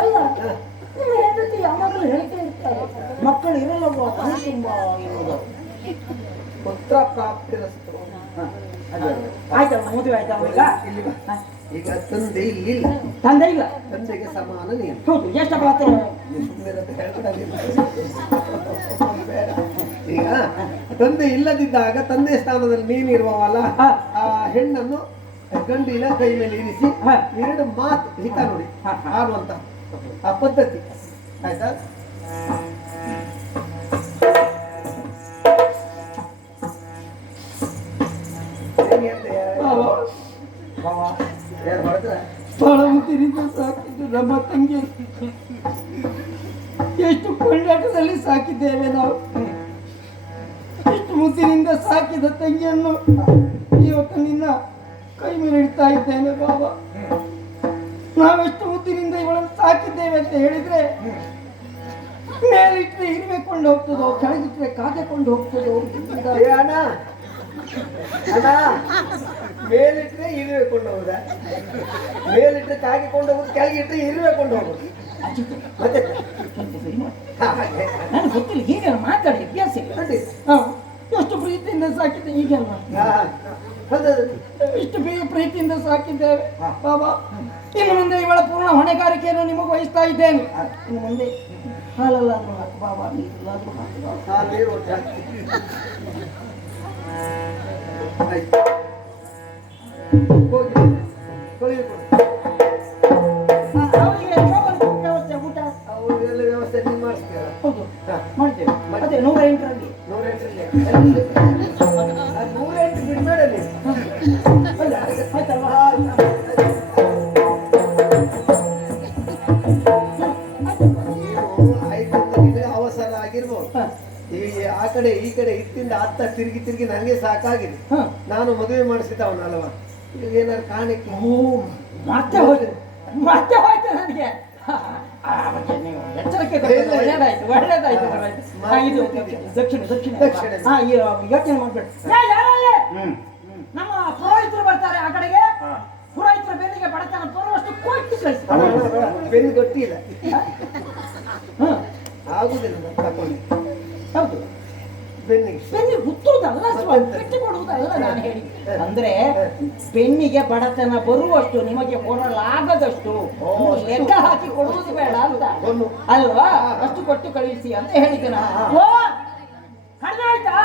ಅಲ್ಲ ನಿಮ್ಮ ಹೆಂಡತಿ ಯಾವಾಗಲೂ ಹೇಳ್ತಾ ಇರ್ತಾರೆ ಮಕ್ಕಳು ಇರಲ್ಲವ ತುಂಬಾ ಇರೋದು ಪುತ್ರ ಪ್ರಾಪ್ತಿರಸ್ತು ಆಯ್ತಲ್ಲ ಮದುವೆ ಆಯ್ತಲ್ಲ ಈಗ ಇಲ್ಲಿ ಬಾ. ಈಗ ತಂದೆ ಇಲ್ಲಿಲ್ಲ ತಂದೆ ಇಲ್ಲ ತಂದೆಗೆ ಸಮಾನ ನೀನು ಹೌದು ಎಷ್ಟು ಬರುತ್ತೆ ಬೇಡ. ಈಗ ತಂದೆ ಇಲ್ಲದಿದ್ದಾಗ ತಂದೆ ಸ್ಥಾನದಲ್ಲಿ ನೀನಿರುವವಲ್ಲ ಆ ಹೆಣ್ಣನ್ನು ಗಂಡಿನ ಕೈ ಮೇಲೆ ಇರಿಸಿ ಎರಡು ಮಾತು ಹಿತ ನೋಡಿ ಆಡುವಂತ ಆ ಪದ್ಧತಿ ಆಯ್ತಾ ಯಾರು ಮಾಡಿದ್ರ ಬಾಳಮುತ್ತಿನಿಂದ ಸಾಕಿದ್ದು ನಮ್ಮ ತಂಗಿ ಎಷ್ಟು ಕೊಂಡಾಟದಲ್ಲಿ ಸಾಕಿದ್ದೇವೆ ನಾವು ಎಷ್ಟು ಮುತ್ತಿನಿಂದ ಸಾಕಿದ ತಂಗಿಯನ್ನು ಇವತ್ತು ನಿನ್ನ ಕೈ ಮೇಲೆ ಇಡ್ತಾ ಇದ್ದೇನೆ ಬಾಬಾ ನಾವೆಷ್ಟು ಮುತ್ತಿನಿಂದ ಇವಳನ್ನು ಸಾಕಿದ್ದೇವೆ ಅಂತ ಹೇಳಿದ್ರೆ ಮೇಲಿಟ್ಟರೆ ಇರುವೆಕೊಂಡು ಹೋಗ್ತದೋ ಕೆಳಗಿಟ್ಟರೆ ಕಾಗೆಕೊಂಡು ಹೋಗ್ತದೋ ಅಣ್ಣ ಅಣ್ಣ ಮೇಲಿಟ್ರೆ ಇರುವೆ ಕೊಂಡು ಹೋಗುದ ಮೇಲಿಟ್ರೆ ಕಾಗಿಕೊಂಡು ಹೋಗುದು ಕೆಳಗಿಟ್ರೆ ಇರುವೆ ಕೊಂಡು ಹೋಗುದು ಮತ್ತೆ ಹಾಗೆ. ನನಗೆ ಗೊತ್ತಿಲ್ಲ ಹೀಗೆ ಮಾತಾಡಿ ಅಭ್ಯಾಸ ಇಲ್ಲ ನೋಡಿ. ಎಷ್ಟು ಪ್ರೀತಿಯಿಂದ ಸಾಕಿದ್ದೆ ಈಗಲ್ಲ ಹೌದೌದು. ಇಷ್ಟು ಪ್ರೀತಿಯಿಂದ ಸಾಕಿದ್ದೇವೆ ಬಾಬಾ ಇನ್ನು ಮುಂದೆ ಇವಳ ಪೂರ್ಣ ಹೊಣೆಗಾರಿಕೆಯನ್ನು ನಿಮಗೆ ವಹಿಸ್ತಾ ಇದ್ದೇನೆ ಇನ್ನು ಮುಂದೆ ಹಾಲಲ್ಲಾದ್ರೂ ಹಾಕು ಬಾಬಾ ನೀರಲ್ಲಾದ್ರೂ ಹಾಕು ಬಾಬಾ. ಹಾಲು ನೀರು ಒಟ್ಟು ಹಾಕಿ. ಆಯ್ತು. ಹೋಗಿ ಕೊಳಿಬೇಕು. ಅವರಿಗೆ ವ್ಯವಸ್ಥೆ ಊಟ ಅವ್ರು ಎಲ್ಲ ವ್ಯವಸ್ಥೆ ನೀವು ಮಾಡಿಸ್ತೀರ ಹೌದು ಮಾಡ್ತೇವೆ ಮತ್ತೆ 108ರಲ್ಲಿ 108 ಬಿಡ್ಬೇಡ ನೀವು ಆಯ್ತಲ್ವಾ ಆಯ್ತು ಅಂತ ನಿಮಗೆ ಅವಸರ ಆಗಿರ್ಬೋದು ಆ ಕಡೆ ಈ ಕಡೆ ಇತ್ತಿಂದ ಅತ್ತ ತಿರುಗಿ ತಿರುಗಿ ನನಗೆ ಸಾಕಾಗಿದೆ ನಾನು ಮದುವೆ ಮಾಡಿಸಿದವನಲ್ವಾ ಈಗ ಏನಾದ್ರು ಕಾರಣಕ್ಕೆ ಮತ್ತೆ ಹೋಯ್ತು ನನಗೆ ನೀವು ಎಚ್ಚರಿಕೆ ಕೊಟ್ಟಿದ್ದು ಒಳ್ಳೇದಾಯ್ತು ಇದು ದಕ್ಷಿಣ ಯೋಚನೆ ಮಾಡ್ಬೇಡಿ ನಮ್ಮ ಪುರೋಹಿತರು ಬರ್ತಾರೆ ಆ ಕಡೆಗೆ ಪುರೋಹಿತರ ಬೆನ್ನಿಗೆ ಬಡತನ ಬರುವಷ್ಟು ಕೊಟ್ಟು ಕಳಿಸ್ತಾರೆ ಬೆನ್ನು ಗೊತ್ತಿಲ್ಲ ಆಗುದಿಲ್ಲ ನಾನು ತಕೊಂಡು ಹೌದು ಬೆನ್ನಿಗೆ ಹುತ್ತುವುದಲ್ಲ ಕಟ್ಟಿ ಕೊಡುವುದಲ್ಲ ನಾನು ಹೇಳಿ ಅಂದ್ರೆ ಬೆನ್ನಿಗೆ ಬಡತನ ಬರುವಷ್ಟು ನಿಮಗೆ ಕೊಡಲಾಗದಷ್ಟು ಲೆಕ್ಕ ಹಾಕಿ ಕೊಡುವುದು ಬೇಡ ಅಂತ ಅಲ್ವಾ ಅಷ್ಟು ಕೊಟ್ಟು ಕಳಿಸಿ ಅಂತ ಹೇಳಿದ್ದೆ ನಾನು ಕಡಿಮೆ ಆಯ್ತಾ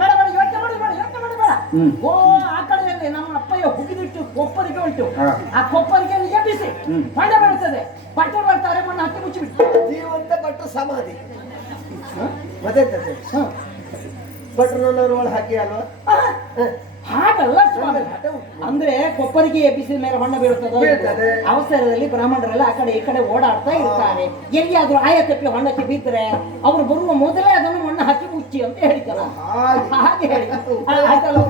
ಬೇಡ ಯೋಚನೆ ಮಾಡಿ ಬೇಡ ಓ ಆ ಕಡೆಯಲ್ಲಿ ನಮ್ಮ ಅಪ್ಪಯ್ಯ ಹುಗಿದಿಟ್ಟು ಕೊಪ್ಪರಿಗೆ ಉಂಟು ಆ ಕೊಪ್ಪರಿಗೆ ಎಬ್ಬಿಸಿ ಮಳೆ ಬೀಳ್ತದೆ ಬಟ್ಟೆ ಬರ್ತಾರೆ ಮಣ್ಣು ಹತ್ತಿ ಮುಚ್ಚಿಬಿಟ್ಟು ಜೀವಂತ ಪಟ್ಟು ಸಮಾಧಿ ಮತ್ತೆ ಭಟ್ರನವರು ಒಳ ಹಾಕಿ ಅಲ್ವಾ? ಹಾಗಲ್ಲ ಸ್ವಾಮಿ. ಅಂದ್ರೆ ಕೊಪ್ಪರಿಗೆ ಎಬ್ಬಿಸಿದ ಮೇಲೆ ಹೊಣ್ಣ ಬೀಳ್ತದೆ. ಬೀಳ್ತದೆ. ಅವಸರದಲ್ಲಿ ಬ್ರಾಹ್ಮಣರೆಲ್ಲ ಆ ಕಡೆ ಈ ಕಡೆ ಓಡಾಡ್ತಾ ಇರ್ತಾರೆ. ಎಲ್ಲಿಯಾದ್ರೂ ಆಯ ತಪ್ಪಿ ಹೊಣ್ಣಕ್ಕೆ ಬಿದ್ದರೆ ಅವರು ಬರುವ ಮೊದಲೇ ಅದನ್ನು ಮಣ್ಣು ಹಾಕಿ ಮುಚ್ಚಿ ಅಂತ ಹೇಳ್ತಾರೆ. ಹಾಗೆ ಹೇಳಿ ಆಯ್ತಲ್ಲ.